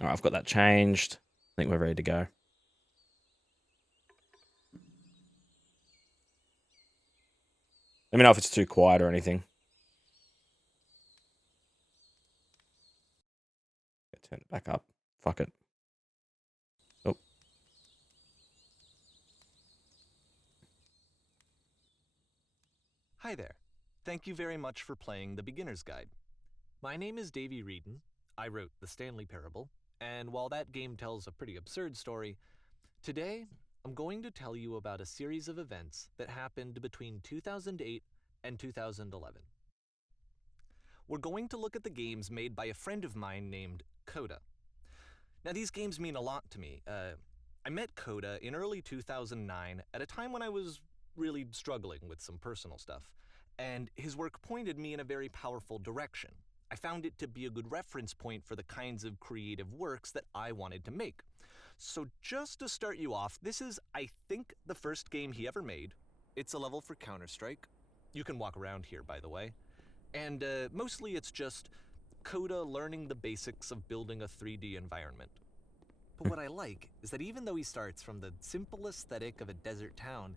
All right, I've got that changed. I think we're ready to go. Let me know if it's too quiet or anything. Turn it back up. Fuck it. Oh. Hi there. Thank you very much for playing The Beginner's Guide. My name is Davey Reedon. I wrote The Stanley Parable, and while that game tells a pretty absurd story, today I'm going to tell you about a series of events that happened between 2008 and 2011. We're going to look at the games made by a friend of mine named Coda. Now, these games mean a lot to me. I met Coda in early 2009 at a time when I was really struggling with some personal stuff, and his work pointed me in a very powerful direction. I found it to be a good reference point for the kinds of creative works that I wanted to make. So just to start you off, this is, I think, the first game he ever made. It's a level for Counter-Strike. You can walk around here, by the way. And mostly it's just Coda learning the basics of building a 3D environment. But what I like is that even though he starts from the simple aesthetic of a desert town,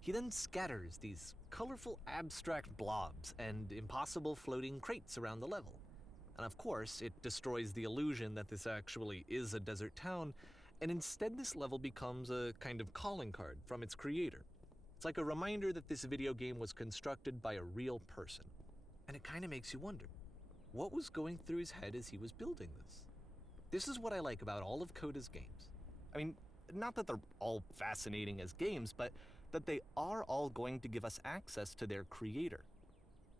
he then scatters these colorful abstract blobs and impossible floating crates around the level. And of course, it destroys the illusion that this actually is a desert town, and instead this level becomes a kind of calling card from its creator. It's like a reminder that this video game was constructed by a real person. And it kind of makes you wonder, what was going through his head as he was building this? This is what I like about all of Coda's games. I mean, not that they're all fascinating as games, but that they are all going to give us access to their creator.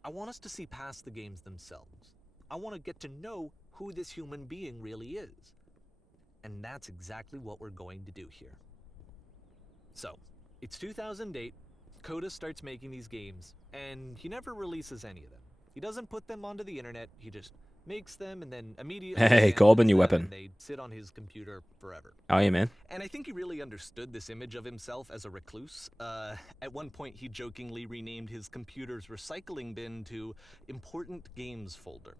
I want us to see past the games themselves. I want to get to know who this human being really is. And that's exactly what we're going to do here. So, it's 2008, Coda starts making these games, and he never releases any of them. He doesn't put them onto the internet, he just makes them and then immediately Hey, Corbin, abandons new them, weapon. and they sit on his computer forever. How are you, man? And I think he really understood this image of himself as a recluse. At one point, he jokingly renamed his computer's recycling bin to Important Games Folder.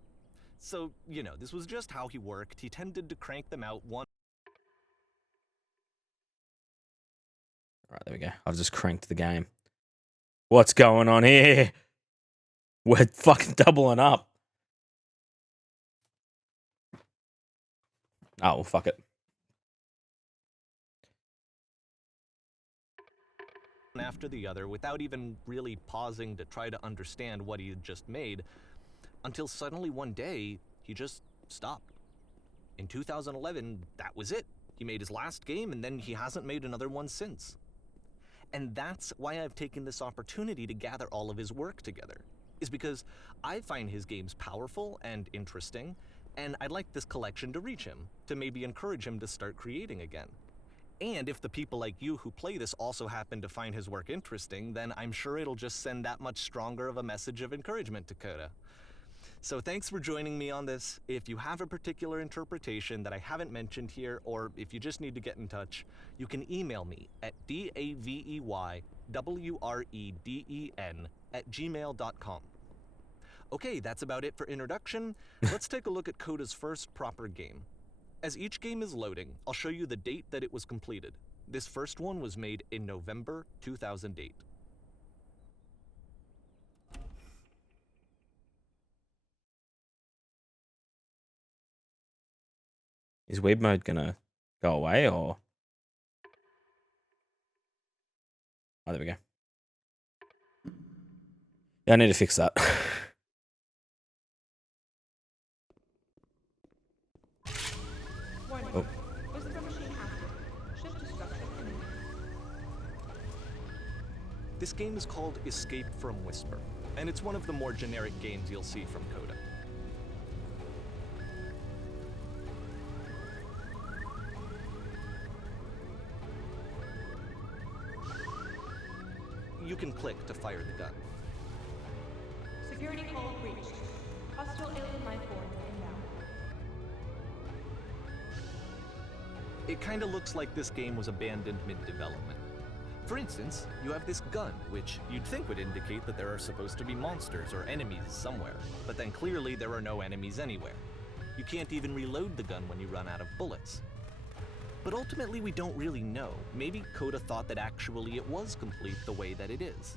So, you know, this was just how he worked. He tended to crank them out one. All right, there we go. I've just cranked the game. What's going on here? We're fucking doubling up. Oh, well, fuck it. After the other without even really pausing to try to understand what he had just made, until suddenly one day, he just stopped. In 2011, that was it. He made his last game and then he hasn't made another one since. And that's why I've taken this opportunity to gather all of his work together, is because I find his games powerful and interesting, and I'd like this collection to reach him, to maybe encourage him to start creating again. And if the people like you who play this also happen to find his work interesting, then I'm sure it'll just send that much stronger of a message of encouragement to Coda. So thanks for joining me on this. If you have a particular interpretation that I haven't mentioned here, or if you just need to get in touch, you can email me at daveywreden@gmail.com. Okay, that's about it for introduction. Let's take a look at Coda's first proper game. As each game is loading, I'll show you the date that it was completed. This first one was made in November 2008. Is weeb mode gonna go away or? Oh, there we go. Yeah, I need to fix that. Oh. This game is called Escape from Whisper, and it's one of the more generic games you'll see from Coda. You can click to fire the gun. Security call breached. Hostile alien life forms inbound. It kinda looks like this game was abandoned mid-development. For instance, you have this gun, which you'd think would indicate that there are supposed to be monsters or enemies somewhere, but then clearly there are no enemies anywhere. You can't even reload the gun when you run out of bullets. But ultimately, we don't really know. Maybe Coda thought that actually it was complete the way that it is.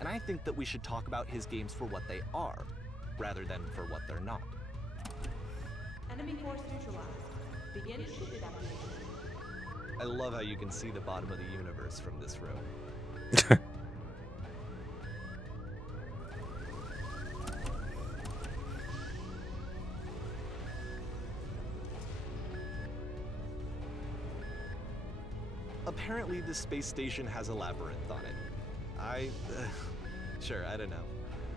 And I think that we should talk about his games for what they are, rather than for what they're not. Enemy force neutralized. Begin ship evacuation. I love how you can see the bottom of the universe from this room. Apparently, the space station has a labyrinth on it. Sure, I don't know.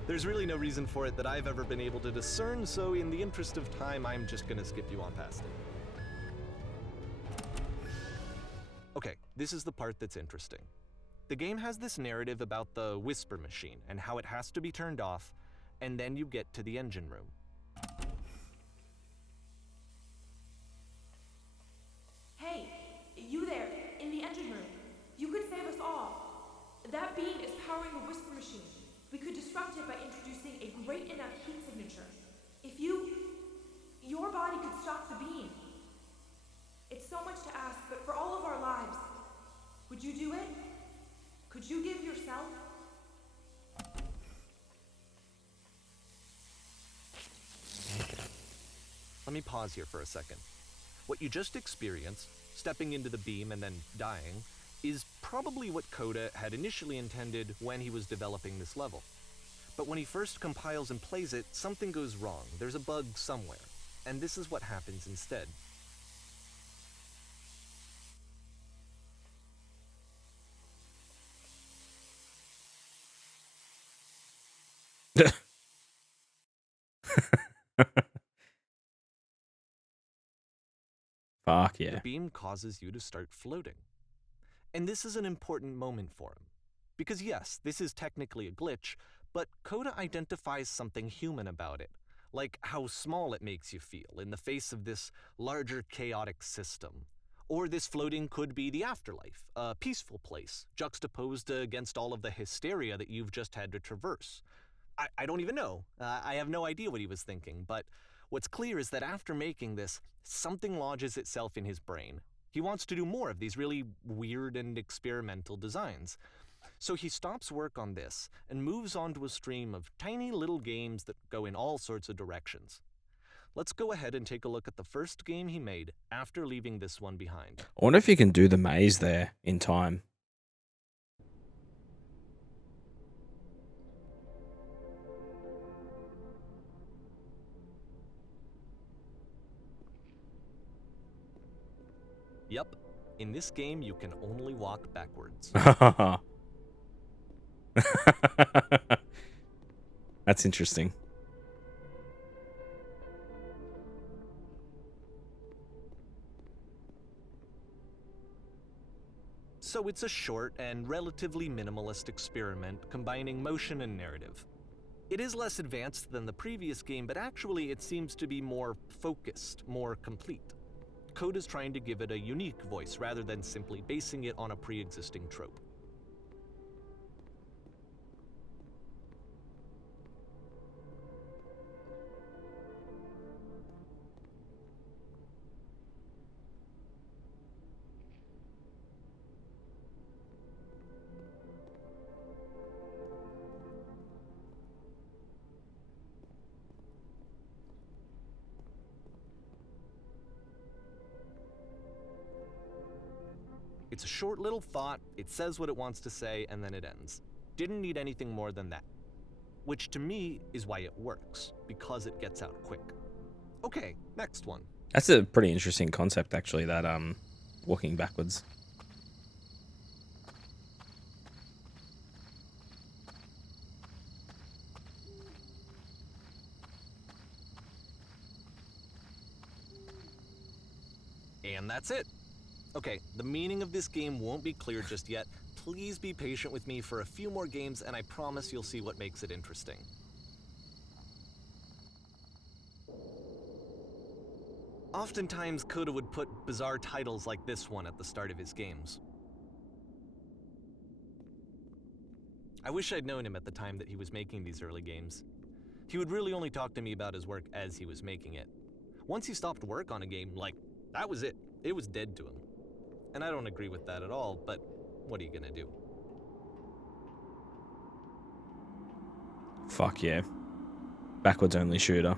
There's really no reason for it that I've ever been able to discern, so in the interest of time, I'm just gonna skip you on past it. Okay, this is the part that's interesting. The game has this narrative about the Whisper Machine and how it has to be turned off, and then you get to the engine room. Hey, you there, in the engine room. You could save us all. That beam is powering the Whisper Machine. We could disrupt it by introducing a great enough heat signature. If your body could stop the beam. It's so much to ask, but for all of our lives, would you do it? Could you give yourself? Let me pause here for a second. What you just experienced, stepping into the beam and then dying, is probably what Coda had initially intended when he was developing this level. But when he first compiles and plays it, something goes wrong. There's a bug somewhere. And this is what happens instead. Fuck yeah. The beam causes you to start floating. And this is an important moment for him. Because yes, this is technically a glitch, but Coda identifies something human about it, like how small it makes you feel in the face of this larger chaotic system. Or this floating could be the afterlife, a peaceful place, juxtaposed against all of the hysteria that you've just had to traverse. I don't even know. I have no idea what he was thinking, but what's clear is that after making this, something lodges itself in his brain. He wants to do more of these really weird and experimental designs. So he stops work on this and moves on to a stream of tiny little games that go in all sorts of directions. Let's go ahead and take a look at the first game he made after leaving this one behind. I wonder if you can do the maze there in time. Yep, in this game you can only walk backwards. That's interesting. So it's a short and relatively minimalist experiment combining motion and narrative. It is less advanced than the previous game, but actually it seems to be more focused, more complete. Coda's trying to give it a unique voice rather than simply basing it on a pre-existing trope. It's a short little thought, it says what it wants to say, and then it ends. Didn't need anything more than that. Which to me is why it works, because it gets out quick. Okay, next one. That's a pretty interesting concept, actually, that walking backwards. And that's it. Okay, the meaning of this game won't be clear just yet. Please be patient with me for a few more games, and I promise you'll see what makes it interesting. Oftentimes, Coda would put bizarre titles like this one at the start of his games. I wish I'd known him at the time that he was making these early games. He would really only talk to me about his work as he was making it. Once he stopped work on a game, like, that was it. It was dead to him. And I don't agree with that at all, but what are you gonna do? Fuck yeah. Backwards only shooter.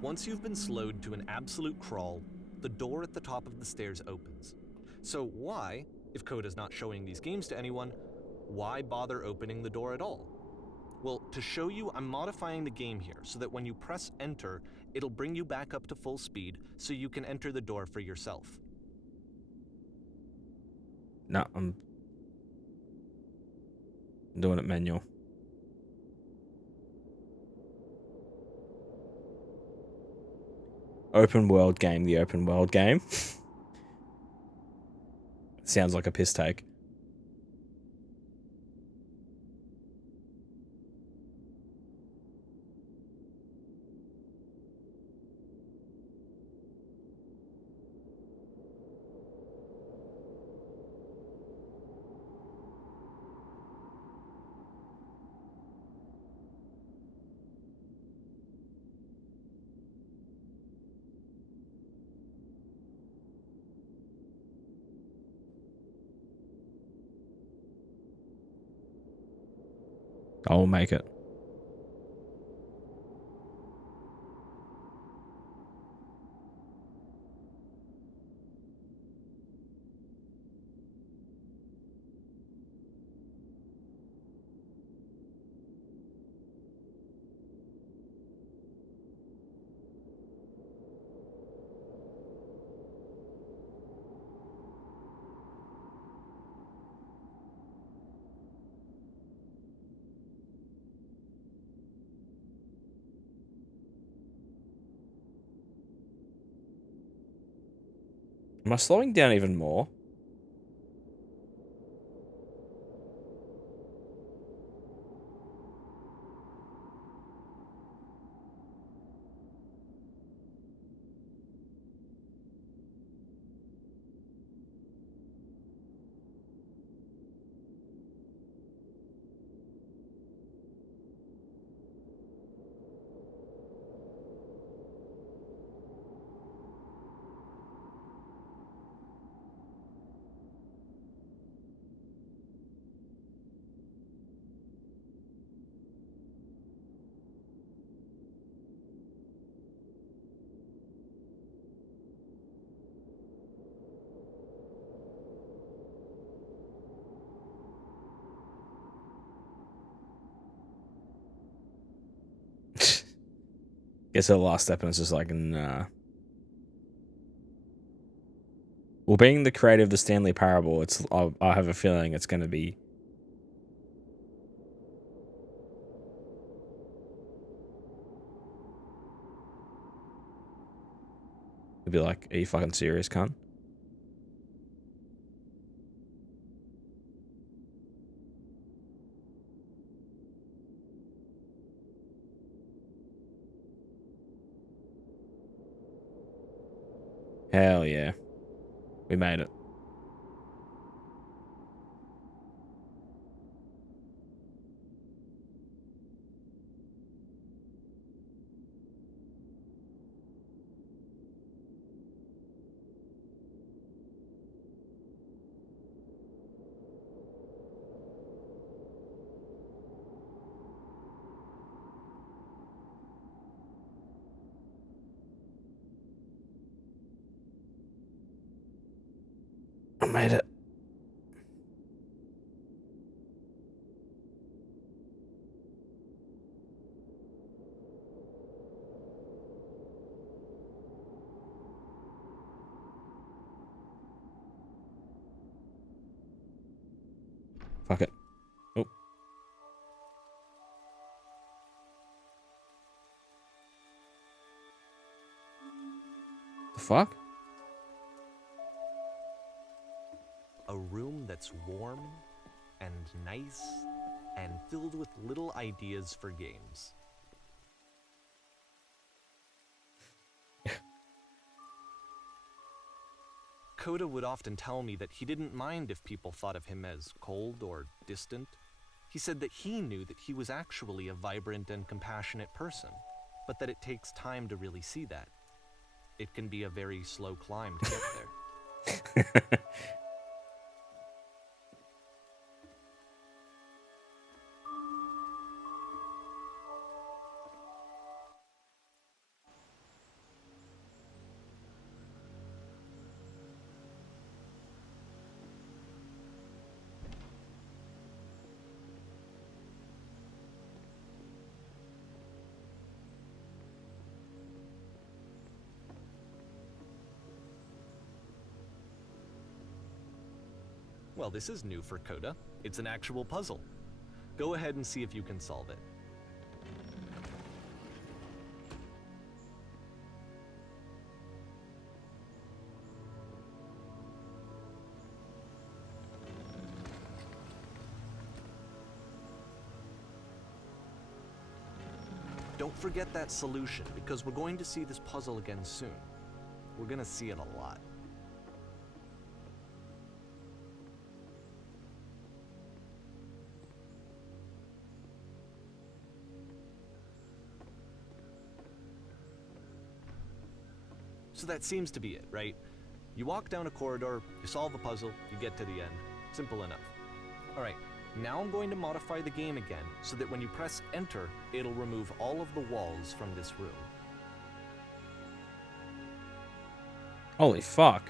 Once you've been slowed to an absolute crawl, the door at the top of the stairs opens. So why, if Coda's not showing these games to anyone, why bother opening the door at all? Well, to show you, I'm modifying the game here so that when you press enter, it'll bring you back up to full speed so you can enter the door for yourself. No, I'm doing it manual. Open world game, the open world game. Sounds like a piss take. I will make it. Am I slowing down even more? Guess the last step and it's just like, nah. Well, being the creator of the Stanley Parable, I have a feeling it's going to be... It'll be like, are you fucking serious, cunt? Hell yeah. We made it. I made it. Fuck it. Oh. The fuck? A room that's warm and nice and filled with little ideas for games. Coda would often tell me that he didn't mind if people thought of him as cold or distant. He said that he knew that he was actually a vibrant and compassionate person, but that it takes time to really see that. It can be a very slow climb to get there. Well, this is new for Coda. It's an actual puzzle. Go ahead and see if you can solve it. Don't forget that solution, because we're going to see this puzzle again soon. We're gonna see it a lot. So that seems to be it, right? You walk down a corridor, you solve a puzzle, you get to the end. Simple enough. Alright, now I'm going to modify the game again so that when you press enter, it'll remove all of the walls from this room. Holy fuck.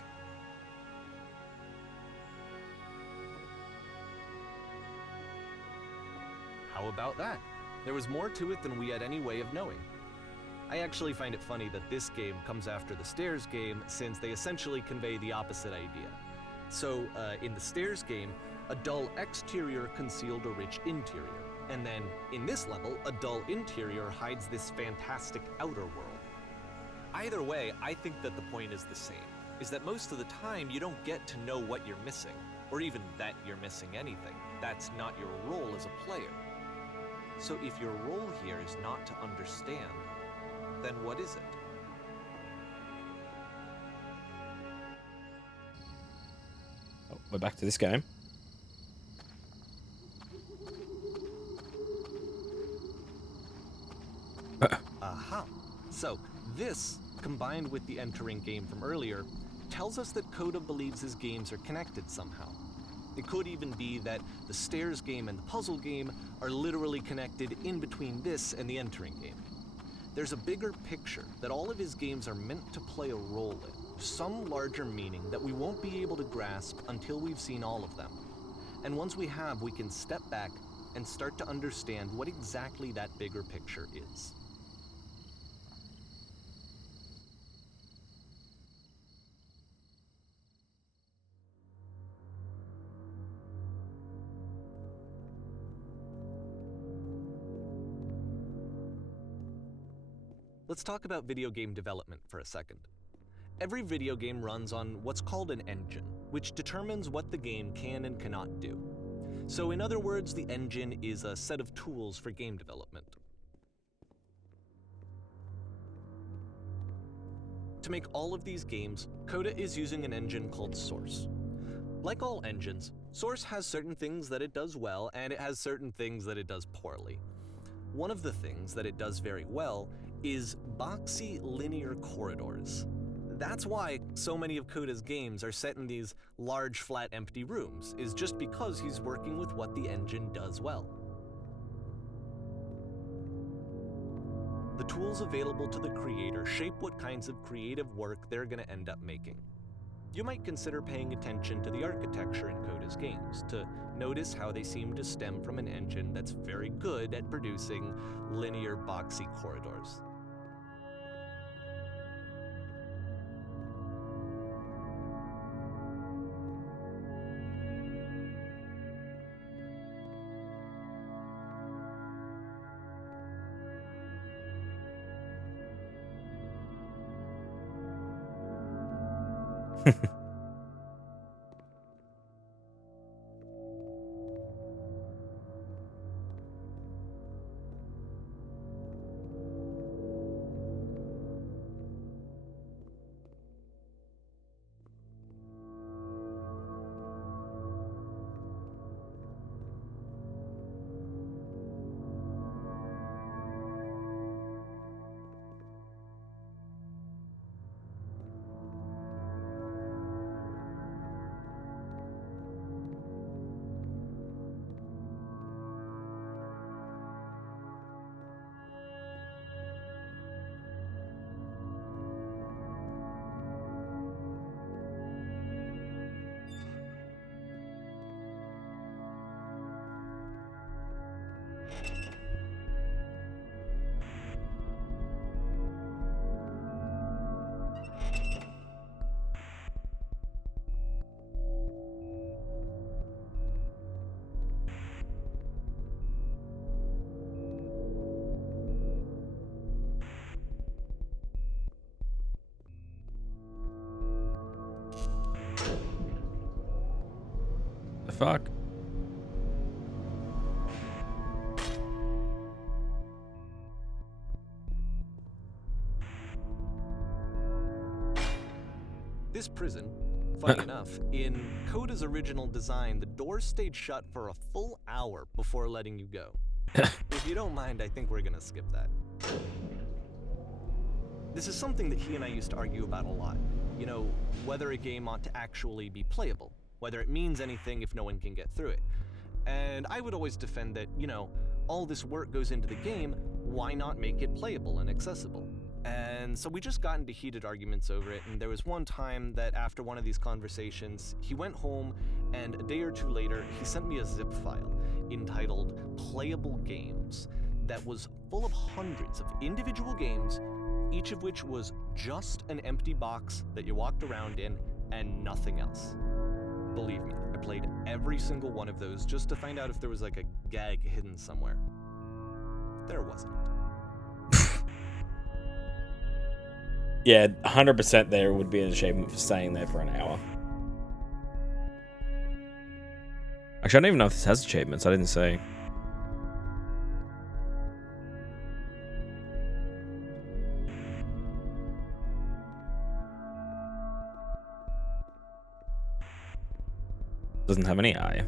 How about that? There was more to it than we had any way of knowing. I actually find it funny that this game comes after the Stairs game, since they essentially convey the opposite idea. So, in the Stairs game, a dull exterior concealed a rich interior. And then, in this level, a dull interior hides this fantastic outer world. Either way, I think that the point is the same, is that most of the time you don't get to know what you're missing, or even that you're missing anything. That's not your role as a player. So if your role here is not to understand, then what is it? Oh, we're back to this game. Aha. So, this, combined with the entering game from earlier, tells us that Coda believes his games are connected somehow. It could even be that the Stairs game and the puzzle game are literally connected in between this and the entering game. There's a bigger picture that all of his games are meant to play a role in, some larger meaning that we won't be able to grasp until we've seen all of them. And once we have, we can step back and start to understand what exactly that bigger picture is. Let's talk about video game development for a second. Every video game runs on what's called an engine, which determines what the game can and cannot do. So in other words, the engine is a set of tools for game development. To make all of these games, Coda is using an engine called Source. Like all engines, Source has certain things that it does well, and it has certain things that it does poorly. One of the things that it does very well is boxy linear corridors. That's why so many of Coda's games are set in these large, flat, empty rooms, is just because he's working with what the engine does well. The tools available to the creator shape what kinds of creative work they're going to end up making. You might consider paying attention to the architecture in Coda's games to notice how they seem to stem from an engine that's very good at producing linear, boxy corridors. fuck? This prison, funny enough, in Coda's original design, the doors stayed shut for a full hour before letting you go. If you don't mind, I think we're gonna skip that. This is something that he and I used to argue about a lot. You know, whether a game ought to actually be playable, whether it means anything if no one can get through it. And I would always defend that, you know, all this work goes into the game, why not make it playable and accessible? And so we just got into heated arguments over it, and there was one time that after one of these conversations, he went home, and a day or two later, he sent me a zip file entitled Playable Games that was full of hundreds of individual games, each of which was just an empty box that you walked around in and nothing else. Believe me, I played every single one of those just to find out if there was like a gag hidden somewhere. There wasn't. Yeah, 100% there would be an achievement for staying there for an hour. Actually, I don't even know if this has achievements. I didn't see. Doesn't have any eye.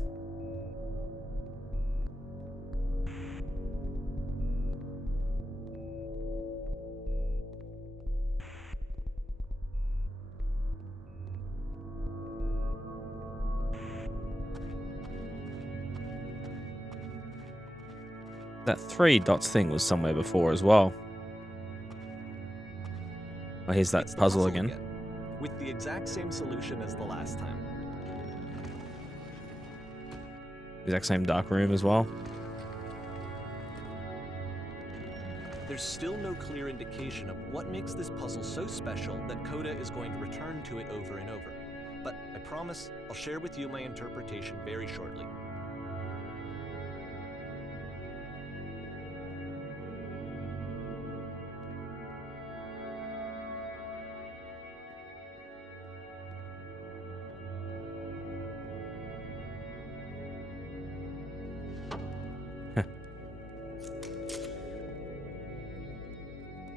That 3 dots thing was somewhere before as well. Oh, here's that It's the puzzle again. with the exact same solution as the last time. Exact same dark room as well. There's still no clear indication of what makes this puzzle so special that Coda is going to return to it over and over. But I promise I'll share with you my interpretation very shortly.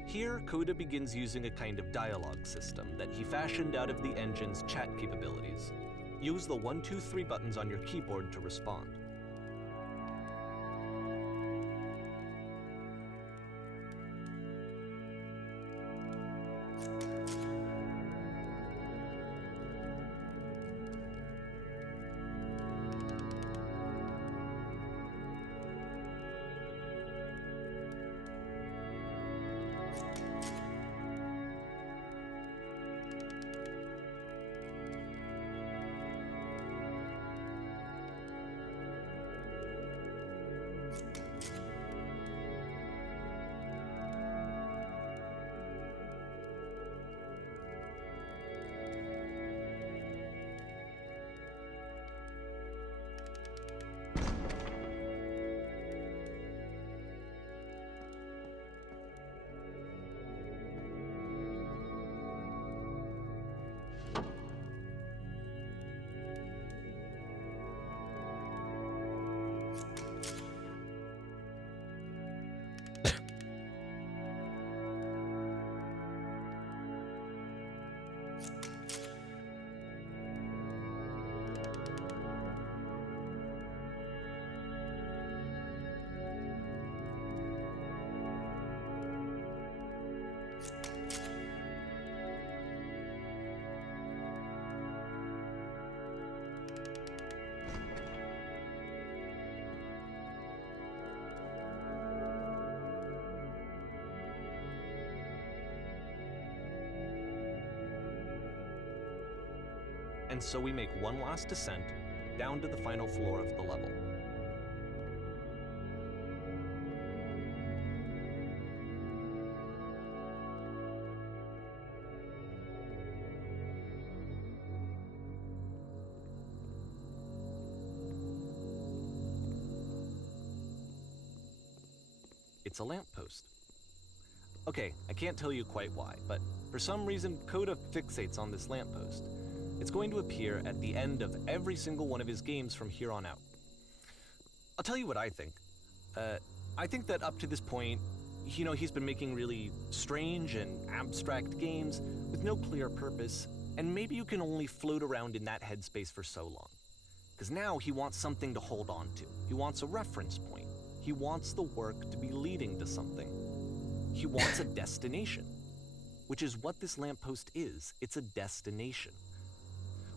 Here, Coda begins using a kind of dialogue system that he fashioned out of the engine's chat capabilities. Use the 1, 2, 3 buttons on your keyboard to respond. And so we make one last descent down to the final floor of the level. It's a lamppost. Okay, I can't tell you quite why, but for some reason Coda fixates on this lamppost. It's going to appear at the end of every single one of his games from here on out. I'll tell you what I think. I think that up to this point, he's been making really strange and abstract games with no clear purpose, and maybe you can only float around in that headspace for so long. Because now he wants something to hold on to. He wants a reference point. He wants the work to be leading to something. He wants a destination, which is what this lamppost is. It's a destination.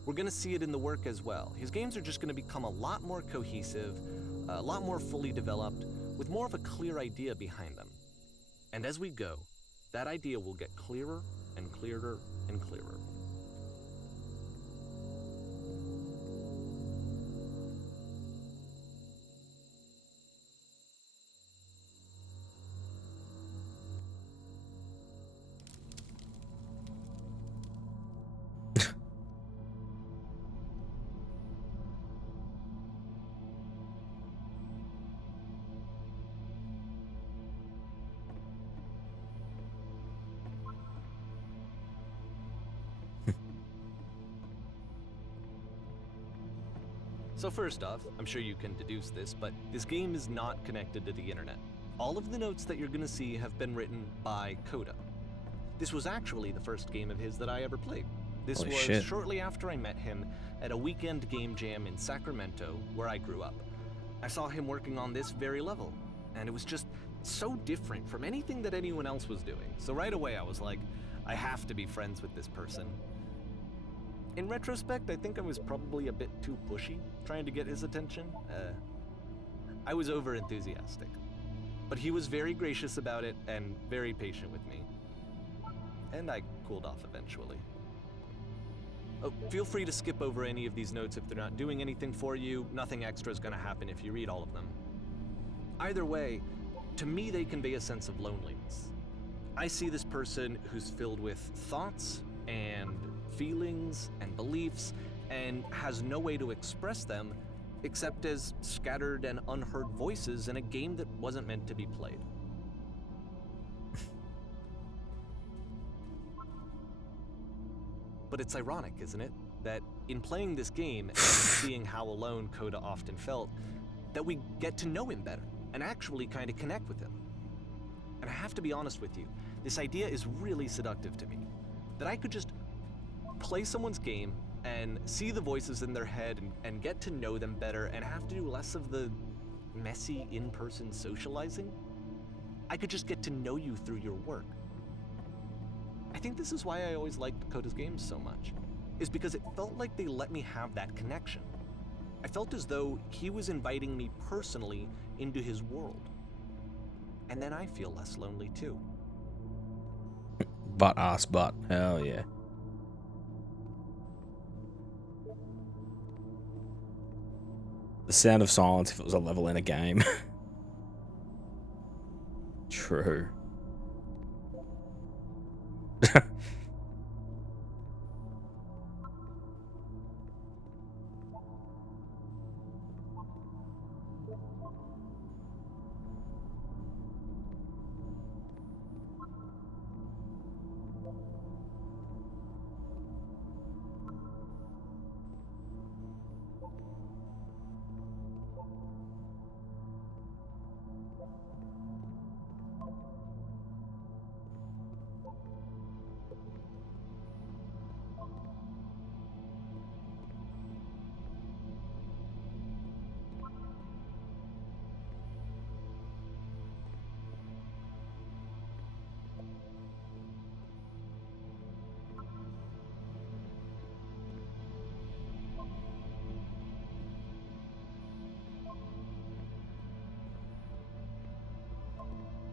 We're going to see it in the work as well. His games are just going to become a lot more cohesive, a lot more fully developed, with more of a clear idea behind them. And as we go, that idea will get clearer and clearer and clearer. So first off, I'm sure you can deduce this, but this game is not connected to the internet. All of the notes that you're gonna see have been written by Coda. This was actually the first game of his that I ever played. This Holy was shit. shortly after I met him at a weekend game jam in Sacramento, where I grew up. I saw him working on this very level, and it was just so different from anything that anyone else was doing. So right away I was like, I have to be friends with this person. In retrospect, I think I was probably a bit too pushy, trying to get his attention. I was over-enthusiastic. But he was very gracious about it and very patient with me. And I cooled off eventually. Oh, feel free to skip over any of these notes if they're not doing anything for you. Nothing extra is going to happen if you read all of them. Either way, to me they convey a sense of loneliness. I see this person who's filled with thoughts and feelings and beliefs and has no way to express them except as scattered and unheard voices in a game that wasn't meant to be played. But it's ironic, isn't it, that in playing this game and seeing how alone Coda often felt, that we get to know him better and actually kind of connect with him. And I have to be honest with you, this idea is really seductive to me, that I could just play someone's game and see the voices in their head and get to know them better and have to do less of the messy in-person socializing. I could just get to know you through your work. I think this is why I always liked Coda's games so much, is because it felt like they let me have that connection. I felt as though he was inviting me personally into his world. And then I feel less lonely too. Butt ass butt. Hell yeah. The sound of silence if it was a level in a game. True.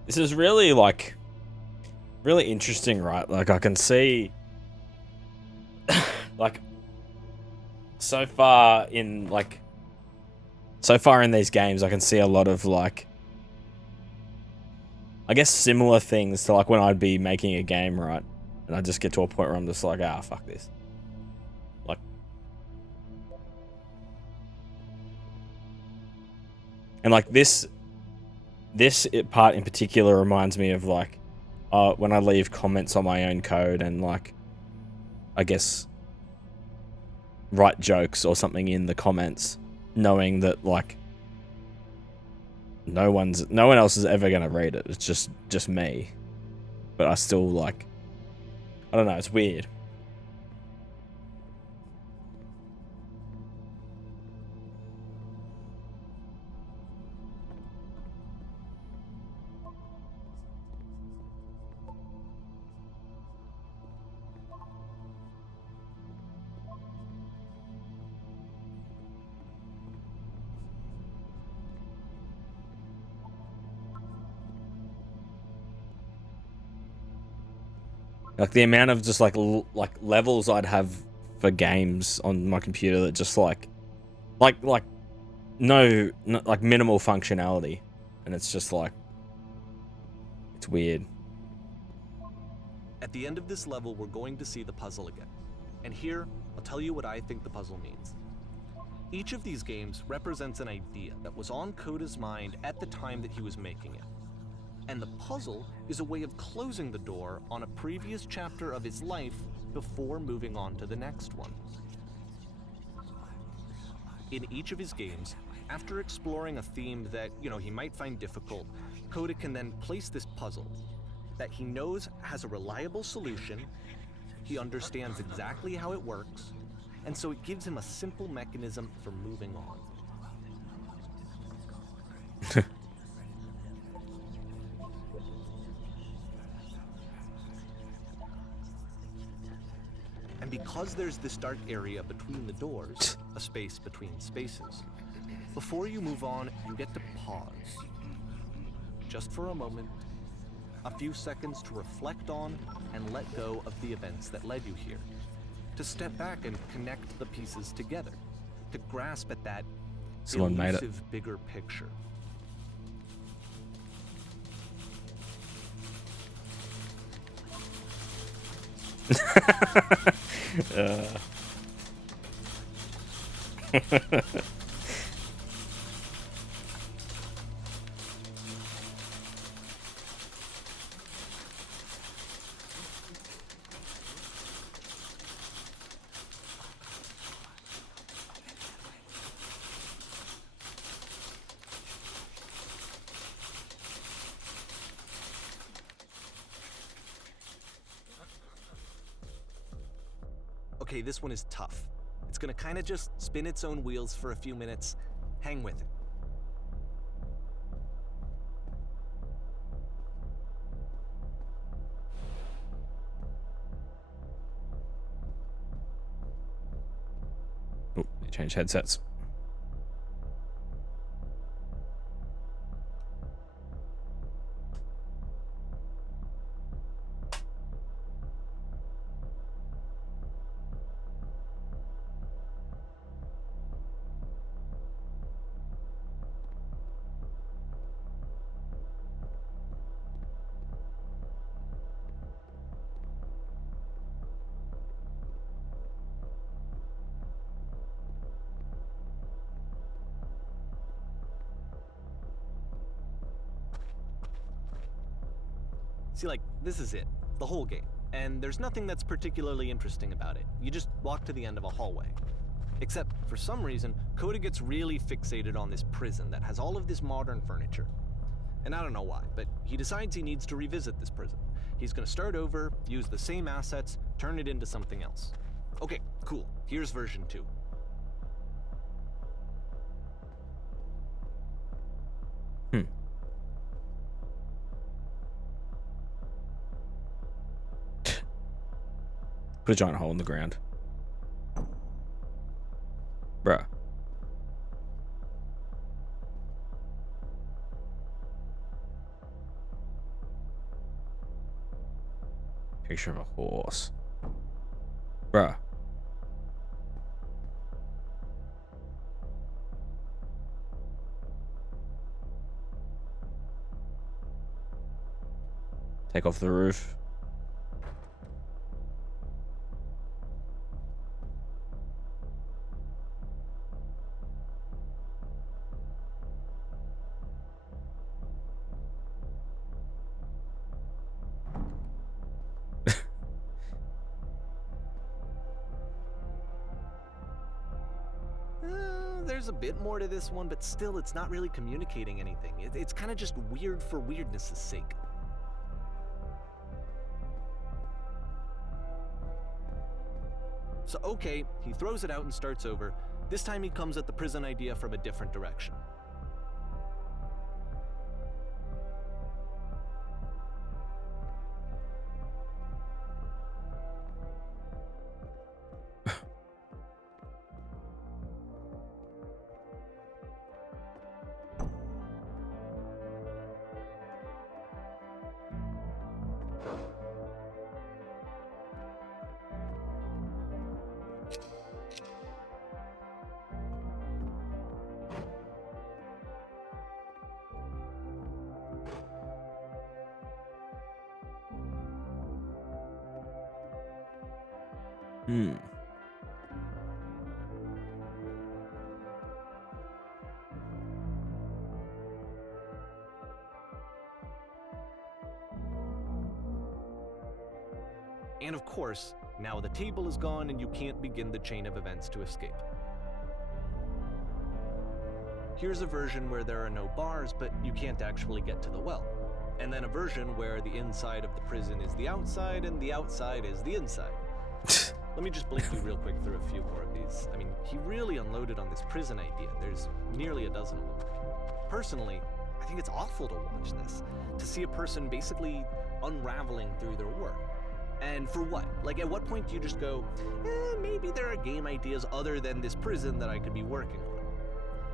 This is really really interesting, right? Like I can see like so far in these games I can see a lot of like I guess similar things to like when I'd be making a game, right? And I just get to a point where I'm just like, ah, fuck this. Like and like this part in particular reminds me of like when I leave comments on my own code and like I guess write jokes or something in the comments, knowing that like no one else is ever gonna read it. It's just me. But I still like, I don't know, it's weird. Like the amount of just like levels I'd have for games on my computer that just like no like minimal functionality, and it's just like, it's weird. At the end of this level, we're going to see the puzzle again. And here, I'll tell you what I think the puzzle means. Each of these games represents an idea that was on Coda's mind at the time that he was making it. And the puzzle is a way of closing the door on a previous chapter of his life before moving on to the next one. In each of his games, after exploring a theme that, he might find difficult, Coda can then place this puzzle that he knows has a reliable solution, he understands exactly how it works, and so it gives him a simple mechanism for moving on. And because there's this dark area between the doors, a space between spaces, before you move on, you get to pause. Just for a moment, a few seconds to reflect on and let go of the events that led you here. To step back and connect the pieces together. To grasp at that Someone made it. elusive bigger picture. Okay, this one is tough. It's gonna kind of just spin its own wheels for a few minutes. Hang with it. Oh, change headsets. See, like, this is it. The whole game. And there's nothing that's particularly interesting about it. You just walk to the end of a hallway. Except, for some reason, Coda gets really fixated on this prison that has all of this modern furniture. And I don't know why, but he decides he needs to revisit this prison. He's gonna start over, use the same assets, turn it into something else. Okay, cool. Here's version 2. Put a giant hole in the ground. Bruh. Picture of a horse. Bruh. Take off the roof. there's a bit more to this one, but still, it's not really communicating anything. It's kind of just weird for weirdness' sake. So okay, he throws it out and starts over. This time he comes at the prison idea from a different direction. Hmm. And of course, now the table is gone and you can't begin the chain of events to escape. Here's a version where there are no bars, but you can't actually get to the well. And then a version where the inside of the prison is the outside and the outside is the inside. Let me just blink you real quick through a few more of these. I mean, he really unloaded on this prison idea. There's nearly a dozen of them. Personally, I think it's awful to watch this, to see a person basically unraveling through their work. And for what? Like, at what point do you just go, maybe there are game ideas other than this prison that I could be working on?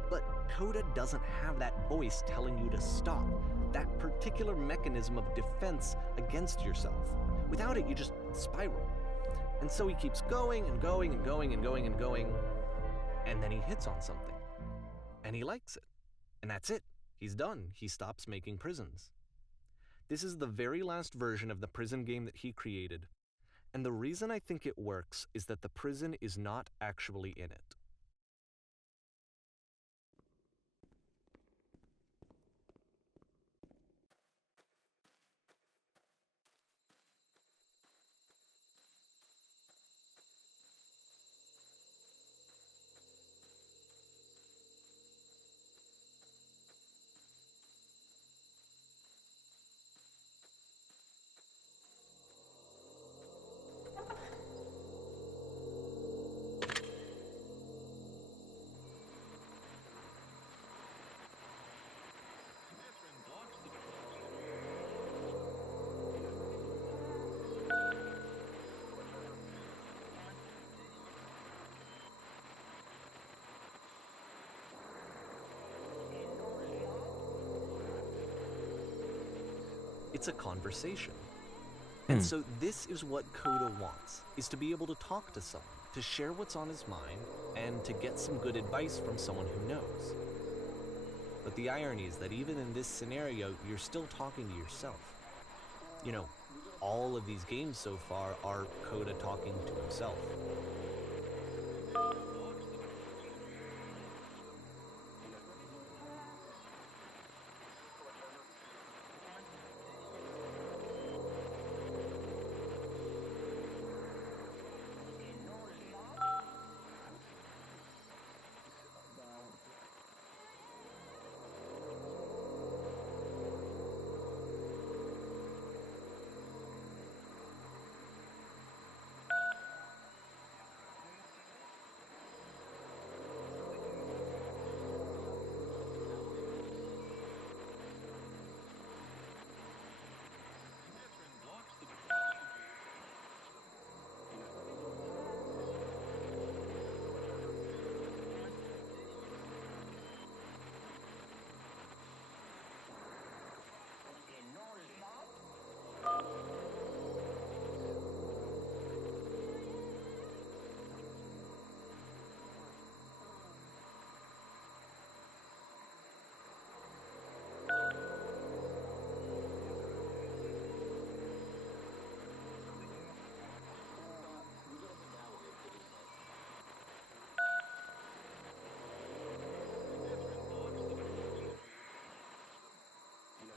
But Coda doesn't have that voice telling you to stop, that particular mechanism of defense against yourself. Without it, you just spiral. And so he keeps going and going and going and going and going, and then he hits on something. And he likes it. And that's it. He's done. He stops making prisons. This is the very last version of the prison game that he created. And the reason I think it works is that the prison is not actually in it. It's a conversation. And so this is what Coda wants, is to be able to talk to someone, to share what's on his mind, and to get some good advice from someone who knows. But the irony is that even in this scenario, you're still talking to yourself. You know, all of these games so far are Coda talking to himself.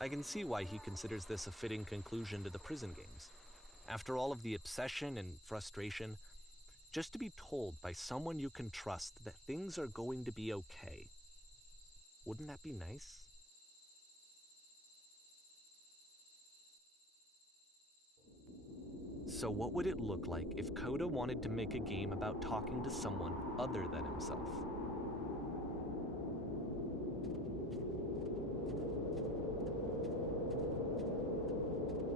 I can see why he considers this a fitting conclusion to the prison games. After all of the obsession and frustration, just to be told by someone you can trust that things are going to be okay. Wouldn't that be nice? So what would it look like if Coda wanted to make a game about talking to someone other than himself?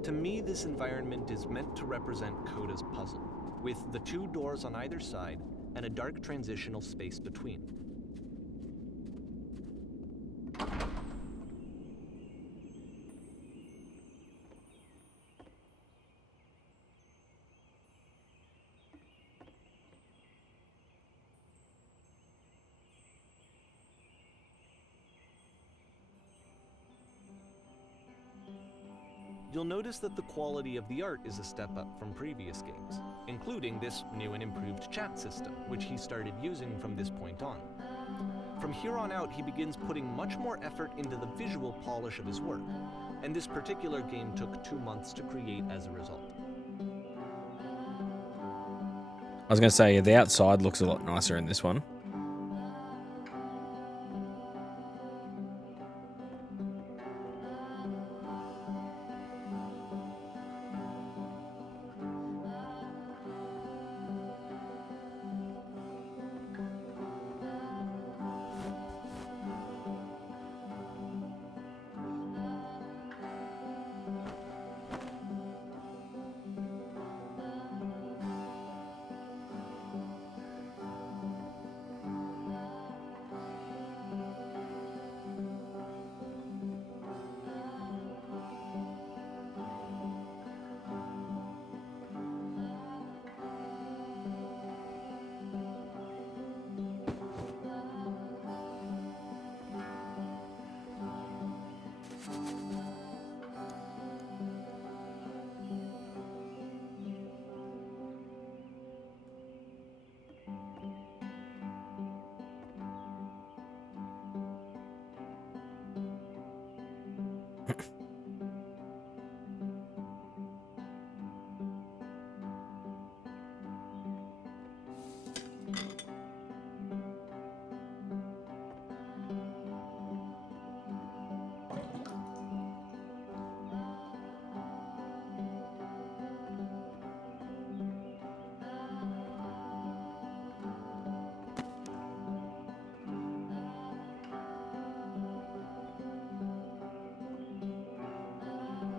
To me, this environment is meant to represent Coda's puzzle, with the 2 doors on either side and a dark transitional space between. You'll notice that the quality of the art is a step up from previous games, including this new and improved chat system, which he started using from this point on. From here on out, he begins putting much more effort into the visual polish of his work, and this particular game took 2 months to create as a result. I was going to say, the outside looks a lot nicer in this one.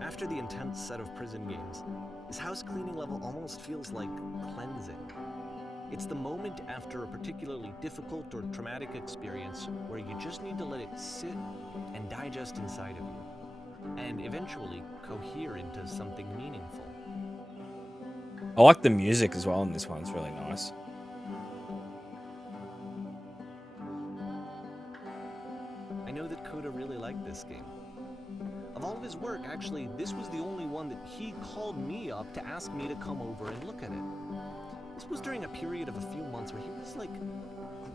After the intense set of prison games, this house cleaning level almost feels like cleansing. It's the moment after a particularly difficult or traumatic experience where you just need to let it sit and digest inside of you, and eventually cohere into something meaningful. I like the music as well in this one. It's really nice. I know that Coda really liked this game. Of all of his work, actually, this was the only one that he called me up to ask me to come over and look at it. This was during a period of a few months where he was like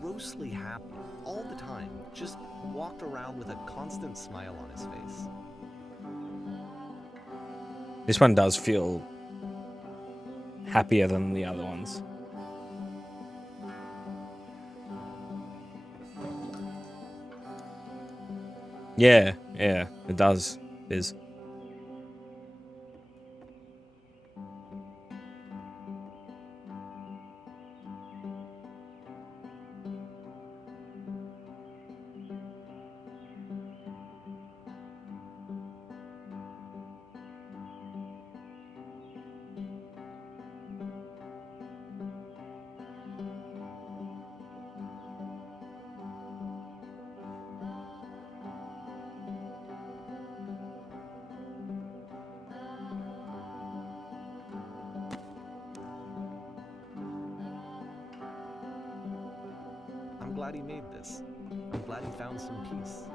grossly happy all the time, just walked around with a constant smile on his face. This one does feel happier than the other ones. Yeah, it does. It is. I'm glad he made this. I'm glad he found some peace.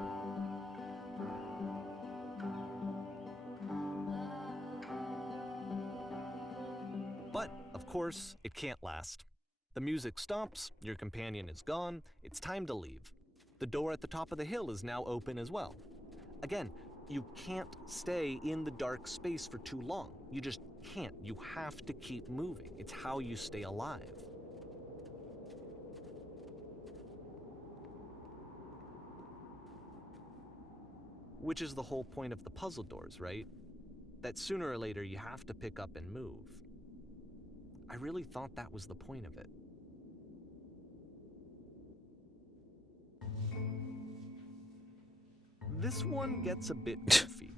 But, of course, it can't last. The music stops, your companion is gone, it's time to leave. The door at the top of the hill is now open as well. Again, you can't stay in the dark space for too long. You just can't. You have to keep moving. It's how you stay alive. Which is the whole point of the puzzle doors, right? That sooner or later you have to pick up and move. I really thought that was the point of it. This one gets a bit goofy.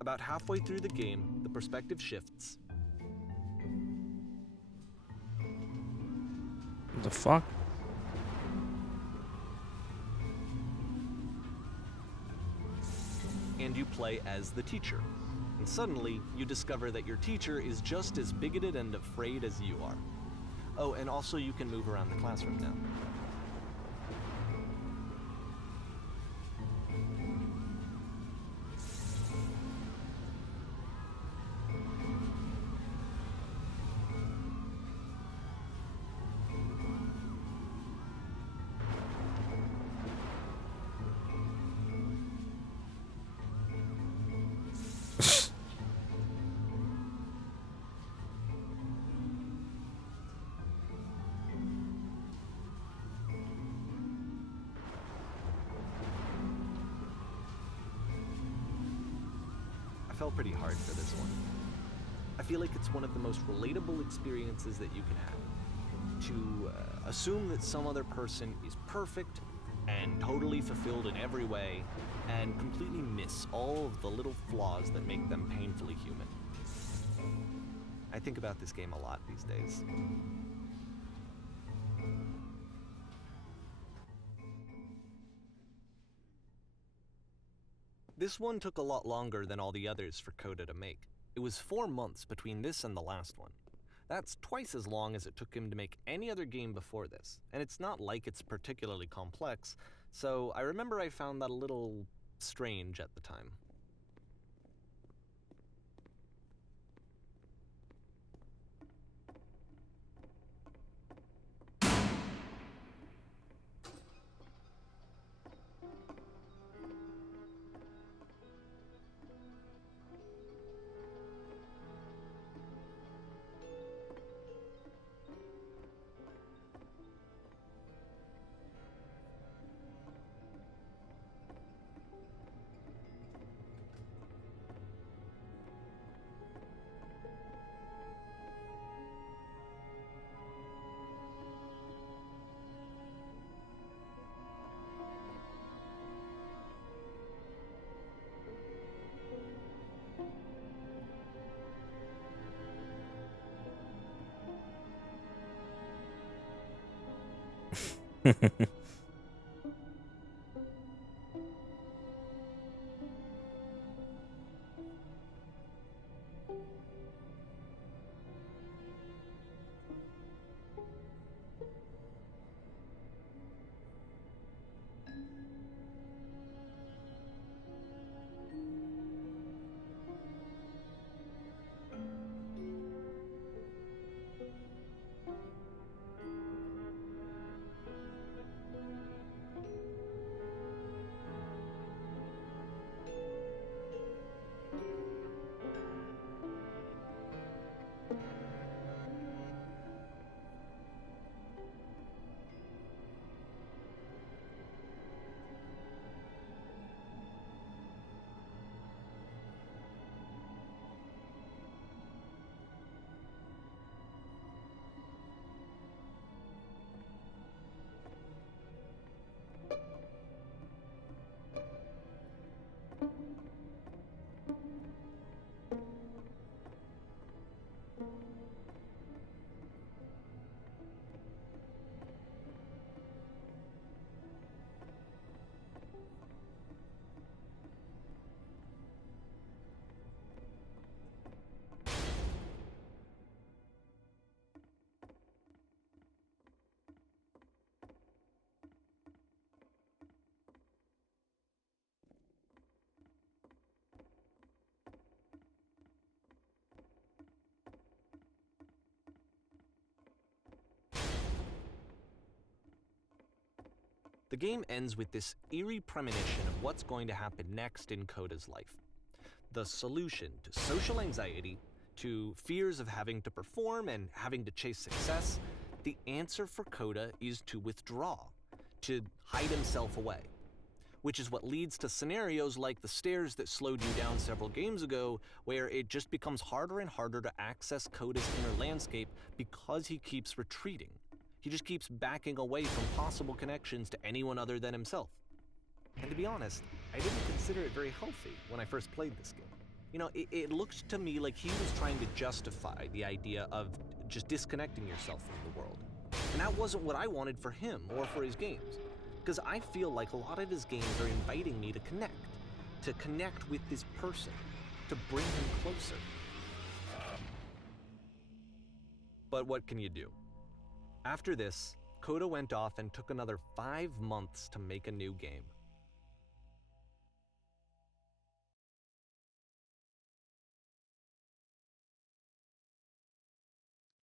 About halfway through the game, the perspective shifts. What the fuck? And you play as the teacher. And suddenly, you discover that your teacher is just as bigoted and afraid as you are. Oh, and also you can move around the classroom now. I felt pretty hard for this one. I feel like it's one of the most relatable experiences that you can have. To assume that some other person is perfect and totally fulfilled in every way, and completely miss all of the little flaws that make them painfully human. I think about this game a lot these days. This one took a lot longer than all the others for Coda to make. It was 4 months between this and the last one. That's twice as long as it took him to make any other game before this, and it's not like it's particularly complex, so I remember I found that a little strange at the time. The game ends with this eerie premonition of what's going to happen next in Koda's life. The solution to social anxiety, to fears of having to perform and having to chase success, the answer for Koda is to withdraw, to hide himself away. Which is what leads to scenarios like the stairs that slowed you down several games ago, where it just becomes harder and harder to access Koda's inner landscape because he keeps retreating. He just keeps backing away from possible connections to anyone other than himself. And to be honest, I didn't consider it very healthy when I first played this game. You know, it looked to me like he was trying to justify the idea of just disconnecting yourself from the world. And that wasn't what I wanted for him or for his games. Because I feel like a lot of his games are inviting me to connect with this person, to bring him closer. But what can you do? After this, Koda went off and took another 5 months to make a new game.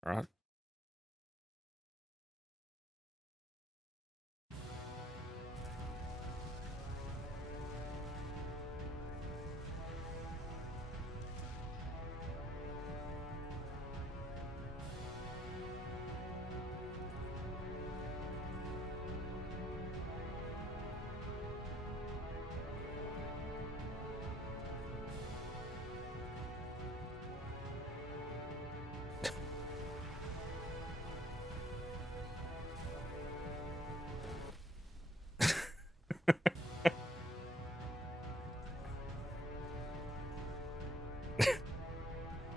All right.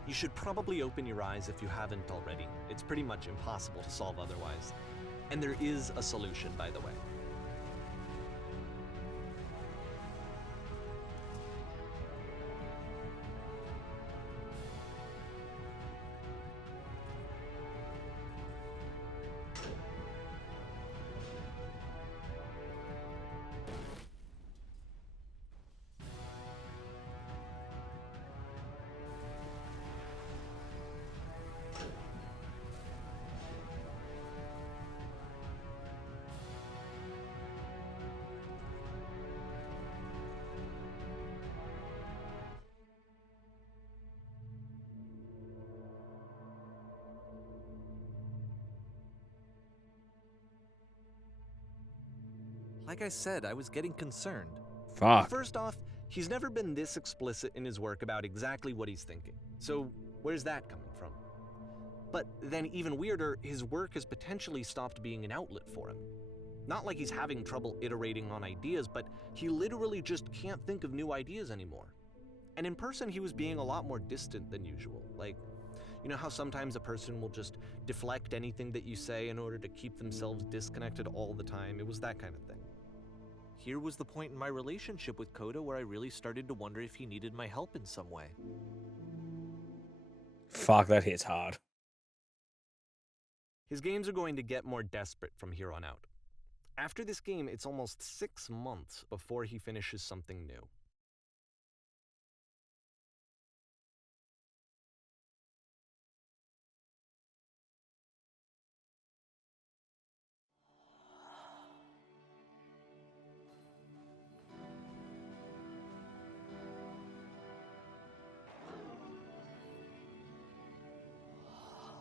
You should probably open your eyes if you haven't already. It's pretty much impossible to solve otherwise. And there is a solution, by the way. Like I said, I was getting concerned. Fuck. First off, he's never been this explicit in his work about exactly what he's thinking. So where's that coming from? But then even weirder, his work has potentially stopped being an outlet for him. Not like he's having trouble iterating on ideas, but he literally just can't think of new ideas anymore. And in person, he was being a lot more distant than usual. Like, you know how sometimes a person will just deflect anything that you say in order to keep themselves disconnected all the time? It was that kind of thing. Here was the point in my relationship with Koda where I really started to wonder if he needed my help in some way. Fuck, that hits hard. His games are going to get more desperate from here on out. After this game, it's almost 6 months before he finishes something new.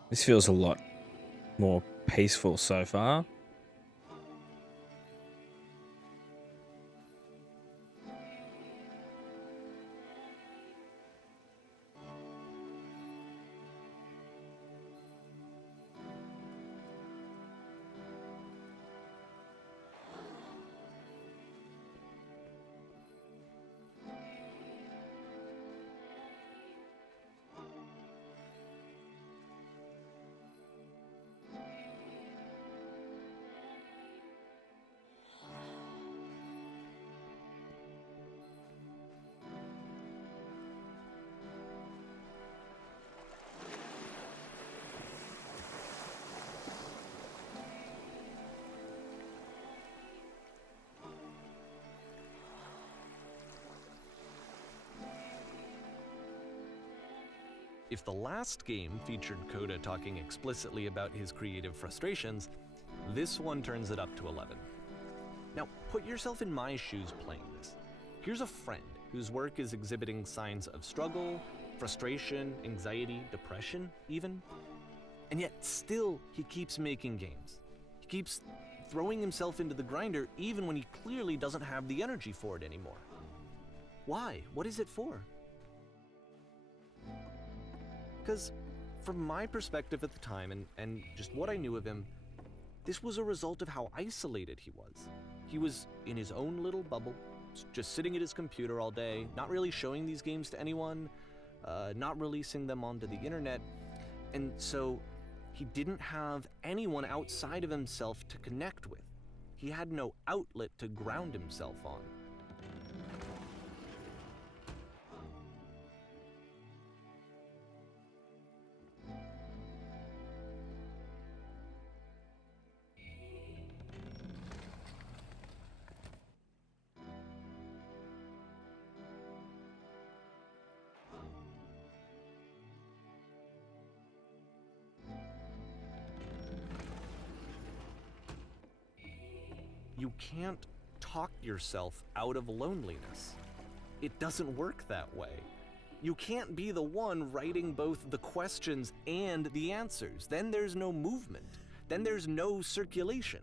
This feels a lot more peaceful so far. If the last game featured Koda talking explicitly about his creative frustrations, this one turns it up to 11. Now, put yourself in my shoes playing this. Here's a friend whose work is exhibiting signs of struggle, frustration, anxiety, depression, even. And yet, still, he keeps making games. He keeps throwing himself into the grinder even when he clearly doesn't have the energy for it anymore. Why? What is it for? Because from my perspective at the time and just what I knew of him, this was a result of how isolated he was. He was in his own little bubble, just sitting at his computer all day, not really showing these games to anyone, not releasing them onto the internet, and so he didn't have anyone outside of himself to connect with. He had no outlet to ground himself on. You can't talk yourself out of loneliness. It doesn't work that way. You can't be the one writing both the questions and the answers. Then there's no movement. Then there's no circulation.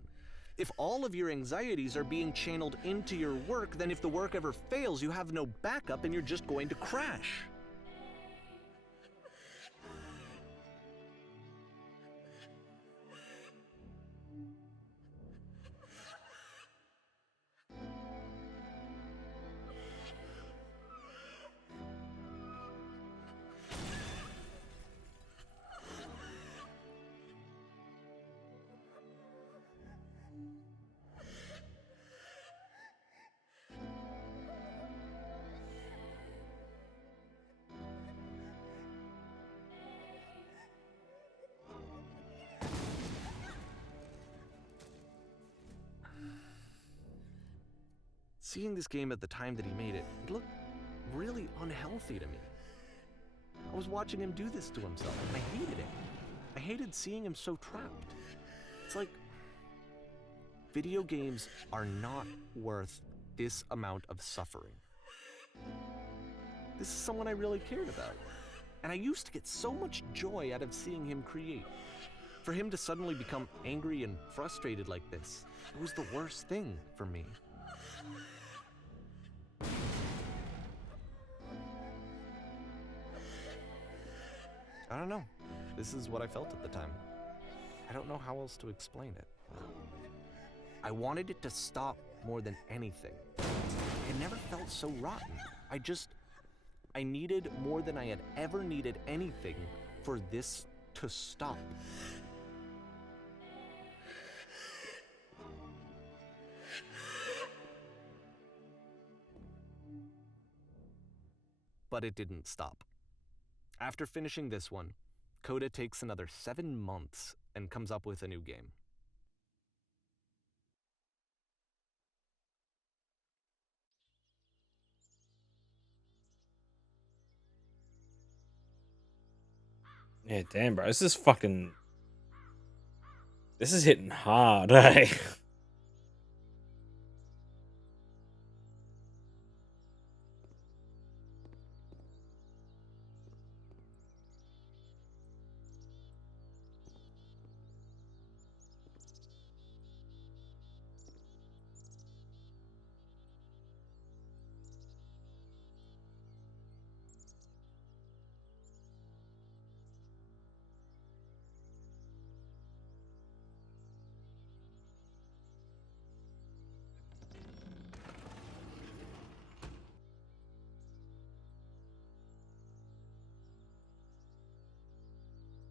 If all of your anxieties are being channeled into your work, then if the work ever fails, you have no backup and you're just going to crash. Seeing this game at the time that he made it, it looked really unhealthy to me. I was watching him do this to himself, and I hated it. I hated seeing him so trapped. It's like, video games are not worth this amount of suffering. This is someone I really cared about, and I used to get so much joy out of seeing him create. For him to suddenly become angry and frustrated like this, it was the worst thing for me. I don't know. This is what I felt at the time. I don't know how else to explain it. I wanted it to stop more than anything. It never felt so rotten. I needed more than I had ever needed anything for this to stop. But it didn't stop. After finishing this one, Coda takes another 7 months and comes up with a new game. Yeah, damn, bro. This is hitting hard, eh?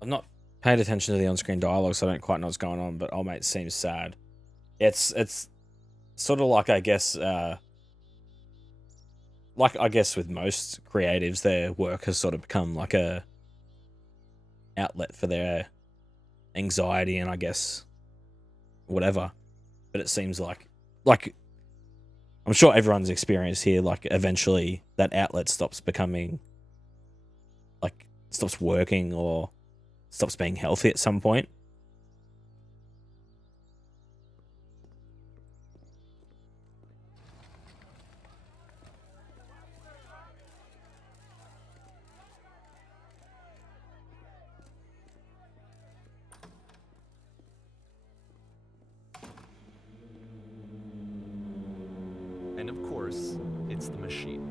I've not paid attention to the on-screen dialogue, so I don't quite know what's going on, but old mate seems sad. It's sort of like, I guess, with most creatives, their work has sort of become like a outlet for their anxiety and I guess whatever. But it seems like I'm sure everyone's experience here, like eventually that outlet stops becoming, like, stops working or stops being healthy at some point. And of course, it's the machine.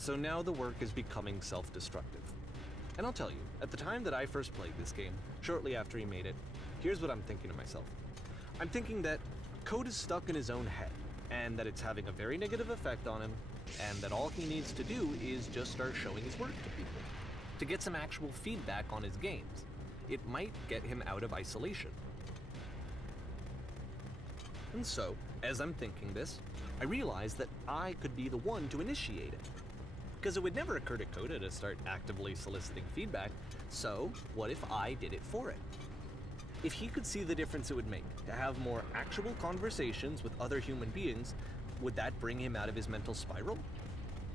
So now the work is becoming self-destructive. And I'll tell you, at the time that I first played this game, shortly after he made it, here's what I'm thinking to myself. I'm thinking that Code is stuck in his own head, and that it's having a very negative effect on him, and that all he needs to do is just start showing his work to people, to get some actual feedback on his games. It might get him out of isolation. And so, as I'm thinking this, I realize that I could be the one to initiate it. Because it would never occur to Coda to start actively soliciting feedback, so what if I did it for it? If he could see the difference it would make to have more actual conversations with other human beings, would that bring him out of his mental spiral?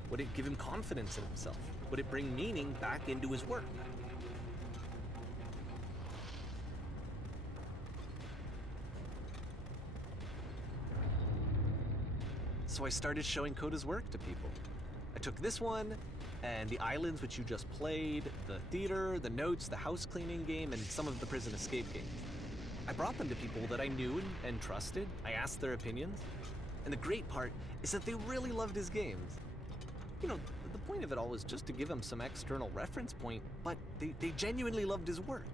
Would it give him confidence in himself? Would it bring meaning back into his work? So I started showing Coda's work to people. I took this one, and the islands which you just played, the theater, the notes, the house cleaning game, and some of the prison escape games. I brought them to people that I knew and trusted. I asked their opinions. And the great part is that they really loved his games. You know, the point of it all was just to give him some external reference point, but they genuinely loved his work.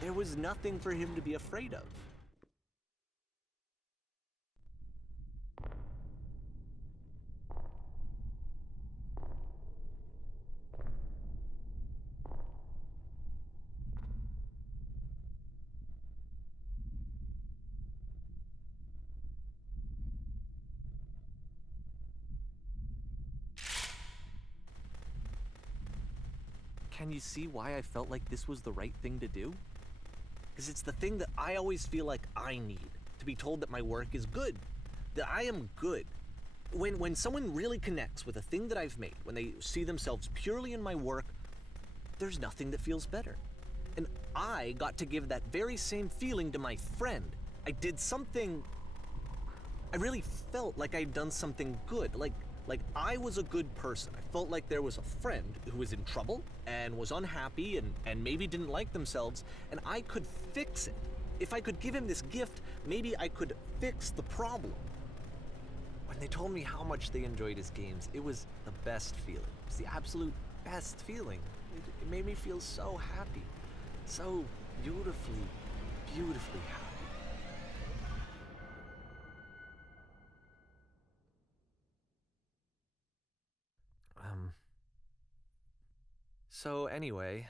There was nothing for him to be afraid of. Can you see why I felt like this was the right thing to do? Because it's the thing that I always feel like I need, to be told that my work is good, that I am good. When someone really connects with a thing that I've made, when they see themselves purely in my work, there's nothing that feels better. And I got to give that very same feeling to my friend. I did something, I really felt like I'd done something good, like I was a good person. I felt like there was a friend who was in trouble and was unhappy and maybe didn't like themselves, and I could fix it. If I could give him this gift, maybe I could fix the problem. When they told me how much they enjoyed his games, it was the best feeling. It was the absolute best feeling. It made me feel so happy. So beautifully, beautifully happy. So anyway,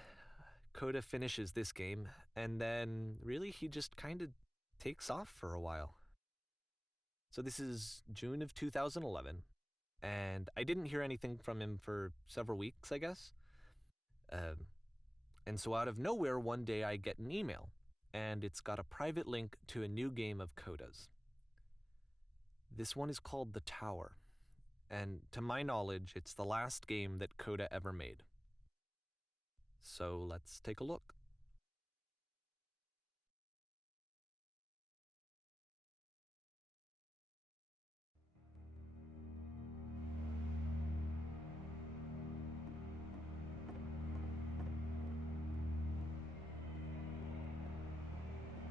Coda finishes this game, and then really he just kind of takes off for a while. So this is June of 2011, and I didn't hear anything from him for several weeks, I guess. And so out of nowhere, one day I get an email, and it's got a private link to a new game of Coda's. This one is called The Tower, and to my knowledge, it's the last game that Coda ever made. So let's take a look.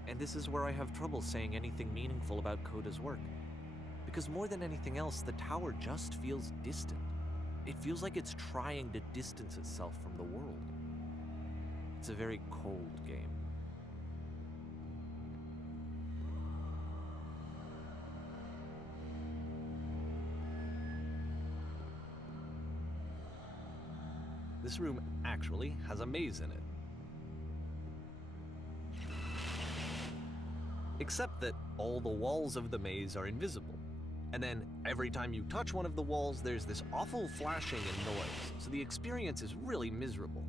And this is where I have trouble saying anything meaningful about Coda's work. Because more than anything else, The Tower just feels distant. It feels like it's trying to distance itself from the world. It's a very cold game. This room actually has a maze in it. Except that all the walls of the maze are invisible. And then every time you touch one of the walls, there's this awful flashing and noise, so the experience is really miserable.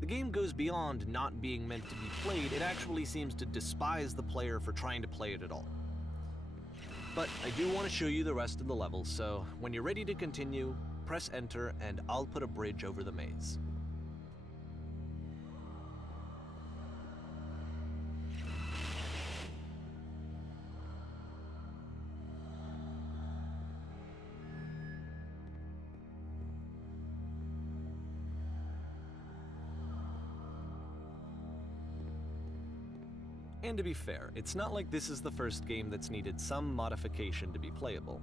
The game goes beyond not being meant to be played, it actually seems to despise the player for trying to play it at all. But I do want to show you the rest of the level, so when you're ready to continue, press enter and I'll put a bridge over the maze. And to be fair, it's not like this is the first game that's needed some modification to be playable.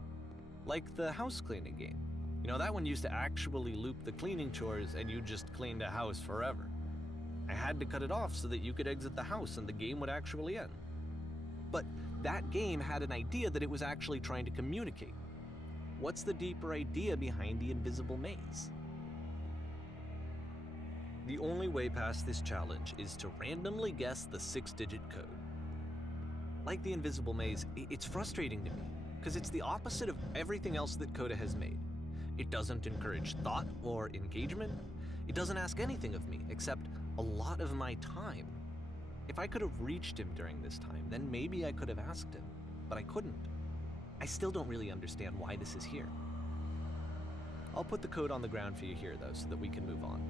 Like the house cleaning game. You know, that one used to actually loop the cleaning chores and you just cleaned a house forever. I had to cut it off so that you could exit the house and the game would actually end. But that game had an idea that it was actually trying to communicate. What's the deeper idea behind the invisible maze? The only way past this challenge is to randomly guess the 6-digit code. Like the invisible maze, it's frustrating to me, because it's the opposite of everything else that Coda has made. It doesn't encourage thought or engagement. It doesn't ask anything of me, except a lot of my time. If I could have reached him during this time, then maybe I could have asked him, but I couldn't. I still don't really understand why this is here. I'll put the code on the ground for you here, though, so that we can move on.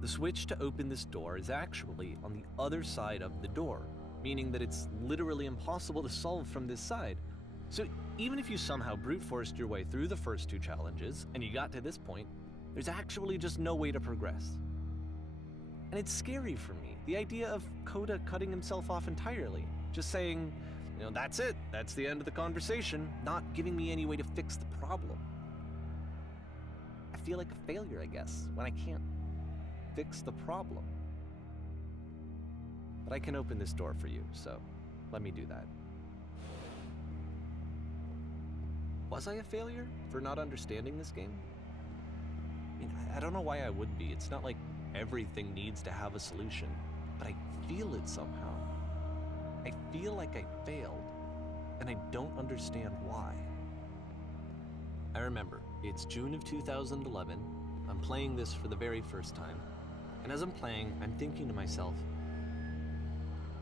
The switch to open this door is actually on the other side of the door, meaning that it's literally impossible to solve from this side. So even if you somehow brute forced your way through the first 2 challenges and you got to this point, there's actually just no way to progress. And it's scary for me, the idea of Coda cutting himself off entirely, just saying, you know, that's it, that's the end of the conversation, not giving me any way to fix the problem. I feel like a failure, I guess, when I can't fix the problem. But I can open this door for you, so let me do that. Was I a failure for not understanding this game? I mean, I don't know why I would be. It's not like everything needs to have a solution, but I feel it somehow. I feel like I failed, and I don't understand why. I remember, it's June of 2011. I'm playing this for the very first time. And as I'm playing, I'm thinking to myself,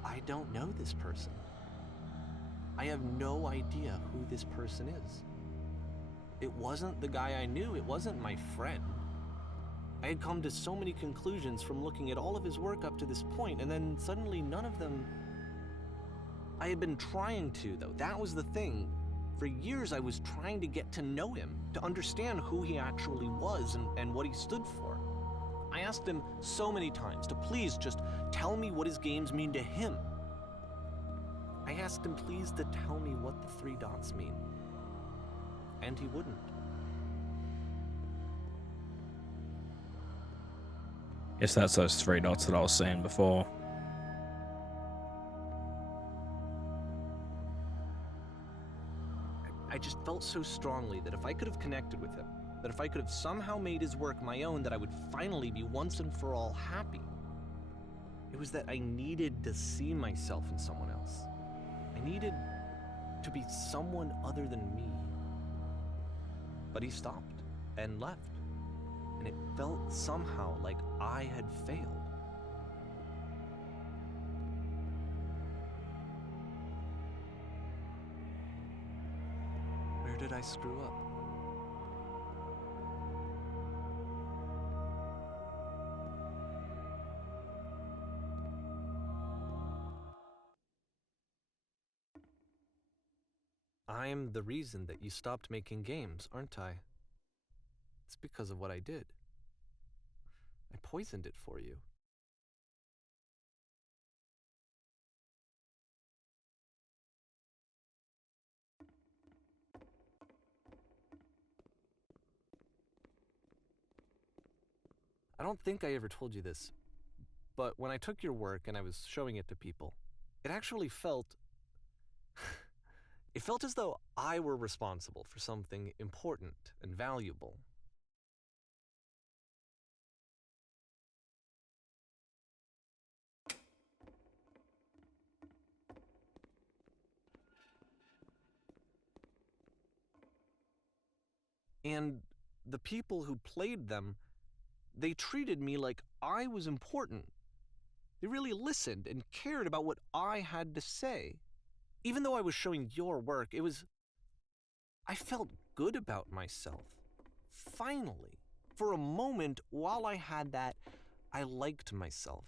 I don't know this person. I have no idea who this person is. It wasn't the guy I knew, it wasn't my friend. I had come to so many conclusions from looking at all of his work up to this point, and then suddenly none of them... I had been trying to, though. That was the thing. For years I was trying to get to know him, to understand who he actually was and what he stood for. I asked him so many times to please just tell me what his games mean to him. I asked him please to tell me what the 3 dots mean. And he wouldn't. Guess that's those 3 dots that I was seeing before. I just felt so strongly that if I could have connected with him, that if I could have somehow made his work my own, that I would finally be once and for all happy. It was that I needed to see myself in someone else. I needed to be someone other than me. But he stopped and left, and it felt somehow like I had failed. Where did I screw up? I'm the reason that you stopped making games, aren't I? It's because of what I did. I poisoned it for you. I don't think I ever told you this, but when I took your work and I was showing it to people, it actually felt... It felt as though I were responsible for something important and valuable. And the people who played them, they treated me like I was important. They really listened and cared about what I had to say. Even though I was showing your work, I felt good about myself. Finally. For a moment, while I had that, I liked myself.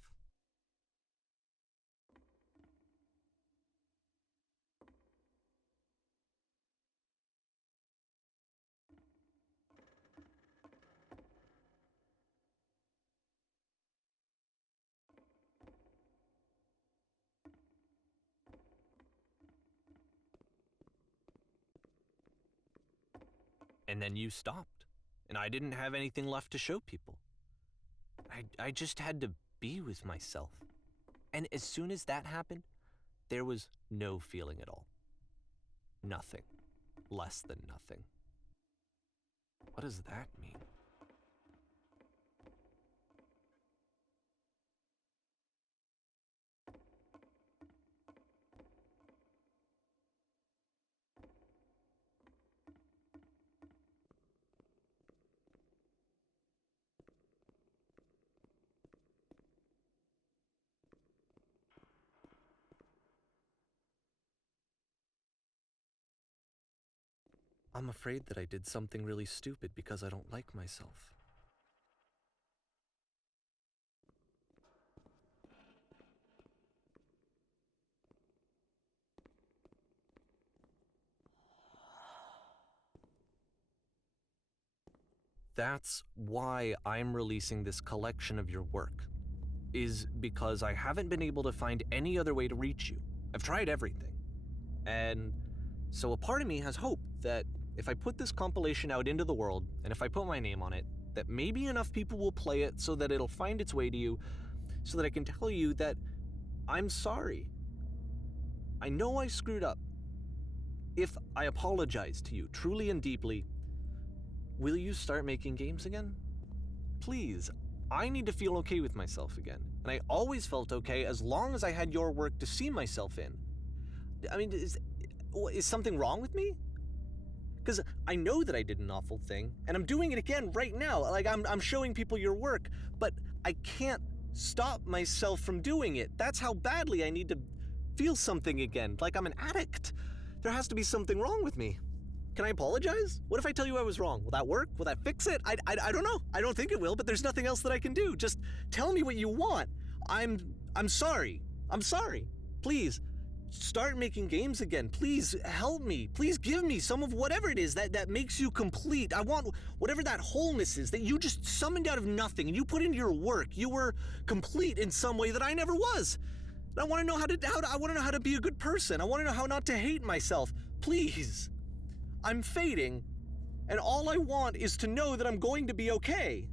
And then you stopped, and I didn't have anything left to show people. I just had to be with myself. And as soon as that happened, there was no feeling at all. Nothing. Less than nothing. What does that mean? I'm afraid that I did something really stupid because I don't like myself. That's why I'm releasing this collection of your work, is because I haven't been able to find any other way to reach you. I've tried everything. And so a part of me has hope that if I put this compilation out into the world, and if I put my name on it, that maybe enough people will play it so that it'll find its way to you, so that I can tell you that I'm sorry. I know I screwed up. If I apologize to you truly and deeply, will you start making games again? Please, I need to feel okay with myself again. And I always felt okay as long as I had your work to see myself in. I mean, is something wrong with me? Because I know that I did an awful thing, and I'm doing it again right now. Like, I'm showing people your work, but I can't stop myself from doing it. That's how badly I need to feel something again, like I'm an addict. There has to be something wrong with me. Can I apologize? What if I tell you I was wrong? Will that work? Will that fix it? I don't know. I don't think it will, but there's nothing else that I can do. Just tell me what you want. I'm sorry. I'm sorry. Please, start making games again. Please help me. Please give me some of whatever it is that makes you complete. I want whatever that wholeness is that you just summoned out of nothing and you put into your work. You were complete in some way that I never was. I want to know I want to know how to be a good person. I want to know how not to hate myself. Please. I'm fading, and all I want is to know that I'm going to be okay.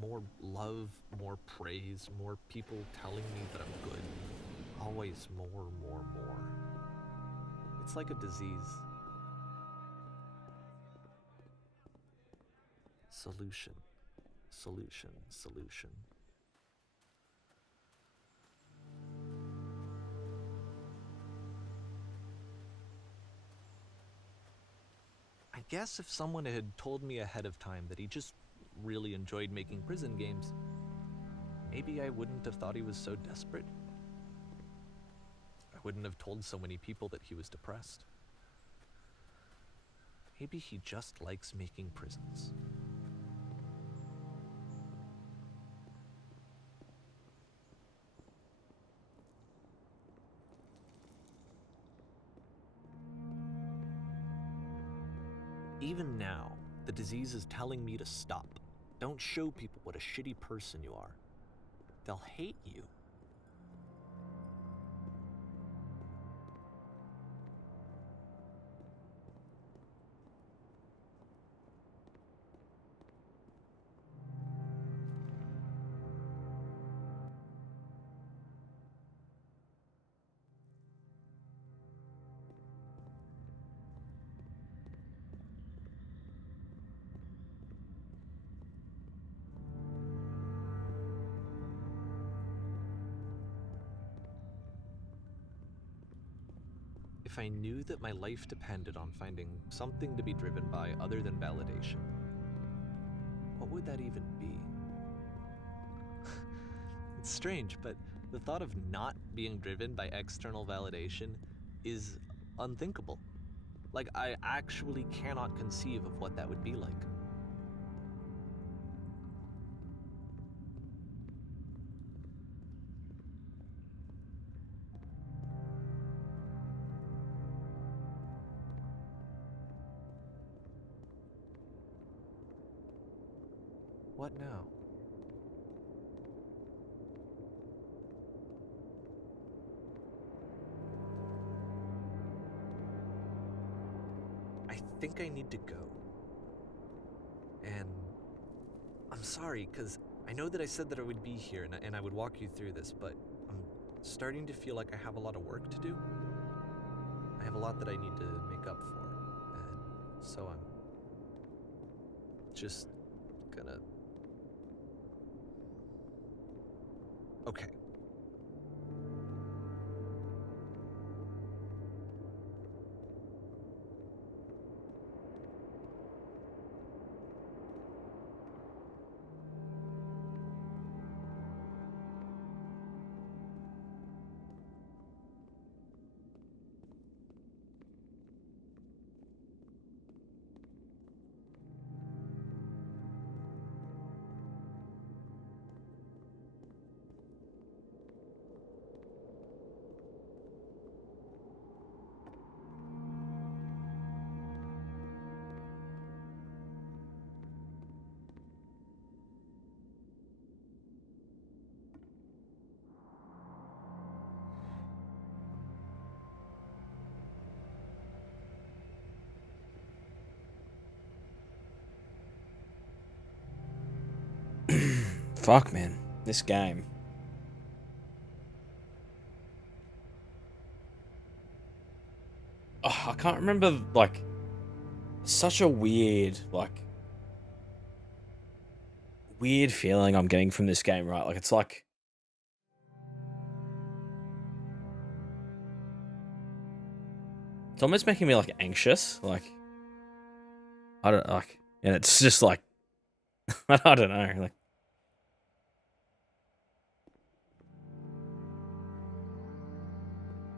More love, more praise, more people telling me that I'm good. Always more. It's like a disease. Solution. I guess if someone had told me ahead of time that he just really enjoyed making prison games, maybe I wouldn't have thought he was so desperate. I wouldn't have told so many people that he was depressed. Maybe he just likes making prisons. Even now, the disease is telling me to stop. Don't show people what a shitty person you are. They'll hate you. If I knew that my life depended on finding something to be driven by other than validation, what would that even be? It's strange, but the thought of not being driven by external validation is unthinkable. Like, I actually cannot conceive of what that would be like. What now? I think I need to go. And I'm sorry, because I know that I said that I would be here and I would walk you through this, but I'm starting to feel like I have a lot of work to do. I have a lot that I need to make up for, and so I'm just gonna... Okay. Fuck, man. This game. Oh, I can't remember, like, such a weird feeling I'm getting from this game, right? Like, it's like, it's almost making me, like, anxious. Like, I don't, like, and it's just like, I don't know, like,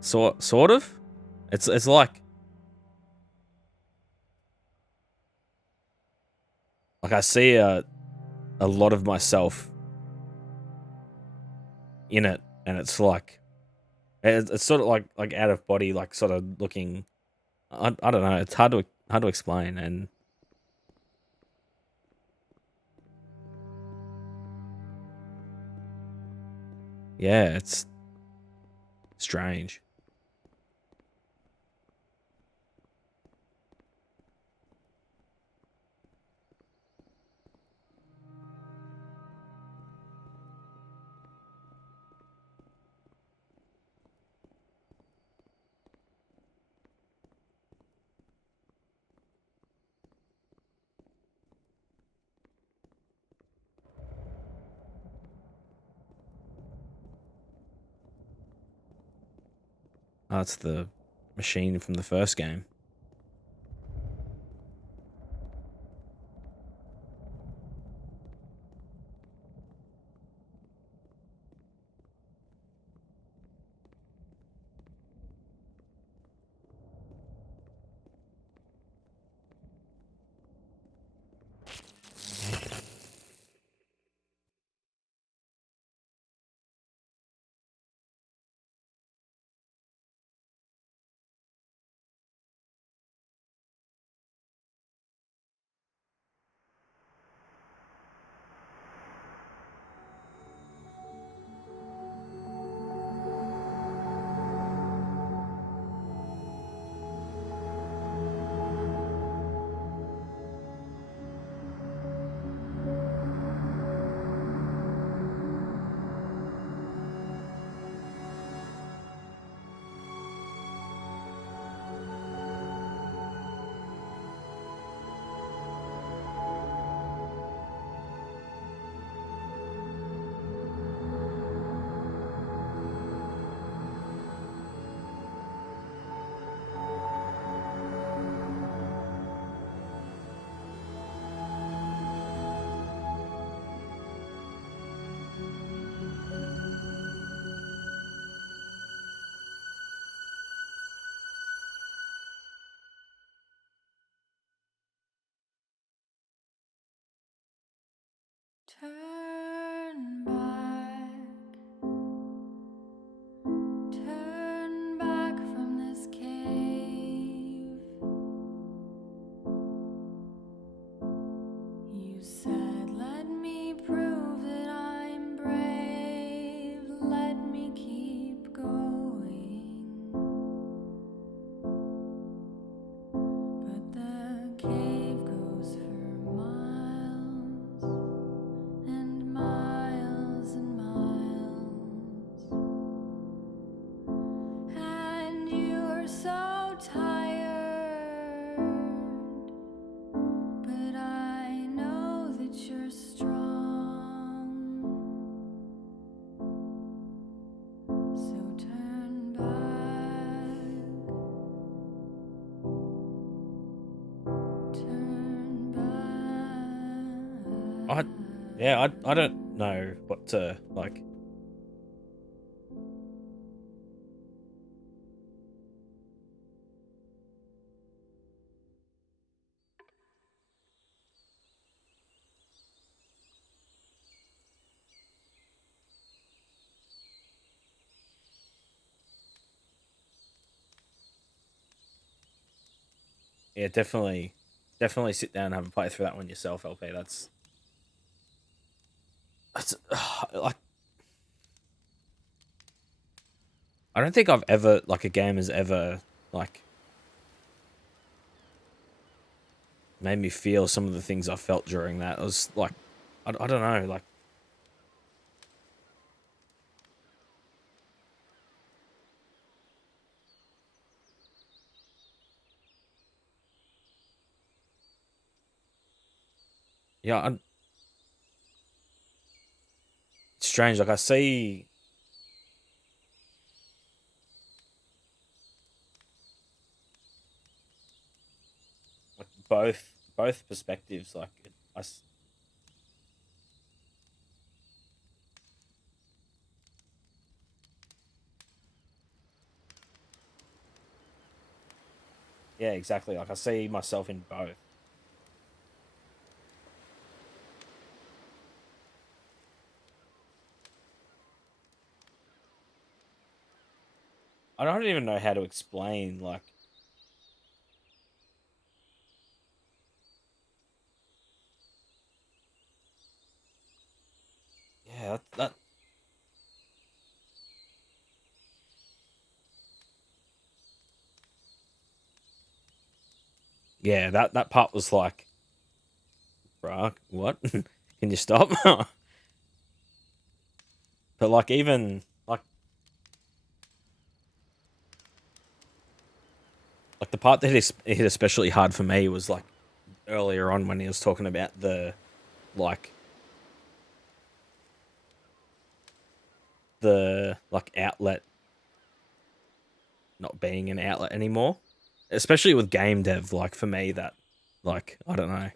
sort of. It's like I see a lot of myself in it, and it's like, it's sort of like out of body, like sort of looking. I don't know. It's hard to explain, and yeah, it's strange. Oh, it's the machine from the first game. Turn back, turn back from this cave. You said, let me prove that I'm brave, let me keep going. But the cave goes for miles and miles and miles, and you're so tired, but I know that you're strong, so turn back, turn back. I don't know what to like. Yeah, definitely sit down and have a play through that one yourself, LP. That's like, I don't think I've ever, like, a game has ever like made me feel some of the things I felt during that. It was like, I don't know, like, Yeah, it's strange. Like I see, like both perspectives. Like yeah, exactly. Like I see myself in both. I don't even know how to explain. Like, yeah, that yeah, that part was like, bruh, what? Can you stop? But like even like the part that hit especially hard for me was like earlier on when he was talking about like the like outlet not being an outlet anymore. Especially with game dev, like for me that like I don't know.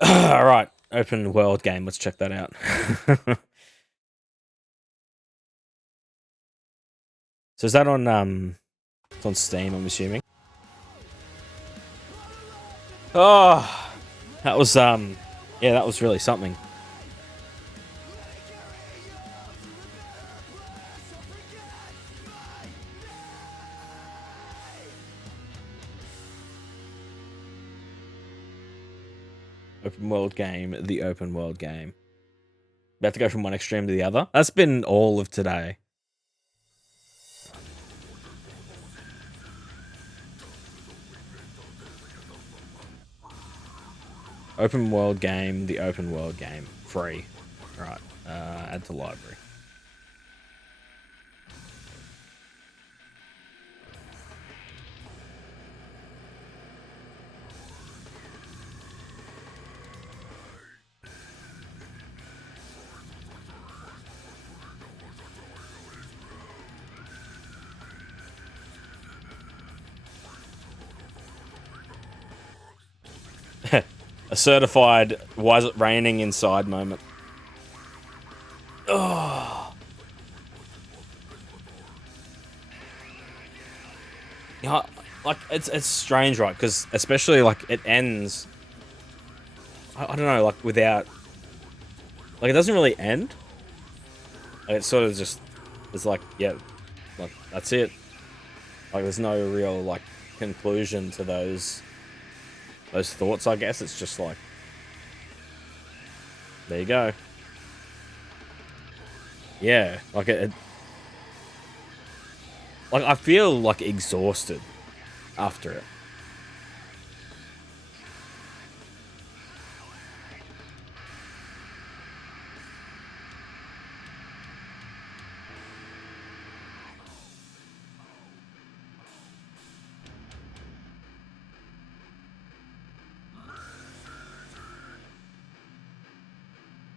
All right, open world game. Let's check that out. So is that on it's on Steam, I'm assuming. Oh, that was yeah, that was really something. Open world game, the open world game. About to go from one extreme to the other. That's been all of today. Open world game, the open world game. Free. Right. Add to library. A certified why is it raining inside moment. Oh. Yeah, like it's strange, right? Because especially like it ends. I don't know, like without, like it doesn't really end. Like, it's sort of just it's like yeah, like that's it. Like there's no real like conclusion to those thoughts. I guess it's just like there you go. Yeah, like like I feel like exhausted after it.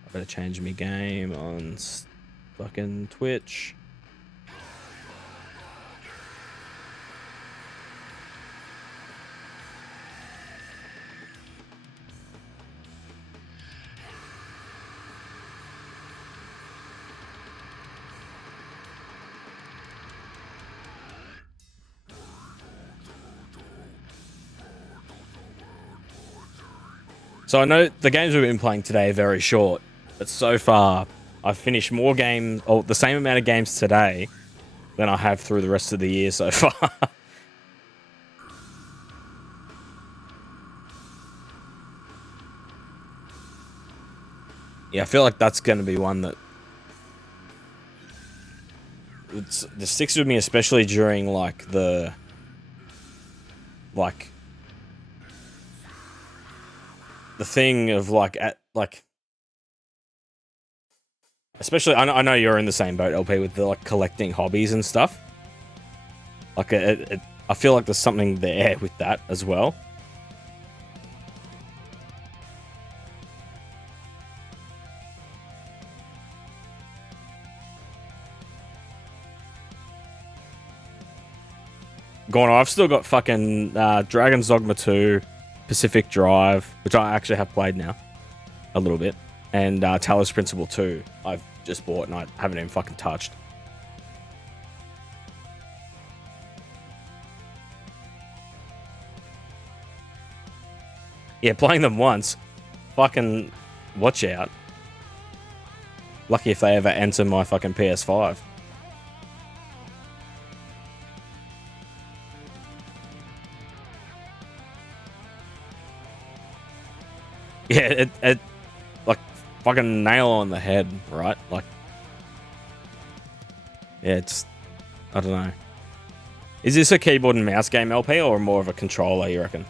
I better change my game on fucking Twitch. So I know the games we've been playing today are very short, but so far I've finished more games, or the same amount of games today than I have through the rest of the year so far. Yeah, I feel like that's going to be one that sticks with me, especially during like the thing of like at like Especially, I know you're in the same boat, LP, with the like collecting hobbies and stuff. Like, I feel like there's something there with that as well. Gone. I've still got fucking Dragon's Dogma 2, Pacific Drive, which I actually have played now a little bit, and Talos Principle 2. I've just bought and I haven't even fucking touched. Yeah, playing them once, fucking watch out. Lucky if they ever enter my fucking PS5. Yeah, it like fucking nail on the head, right? Like, yeah, it's, I don't know. Is this a keyboard and mouse game, LP, or more of a controller, you reckon?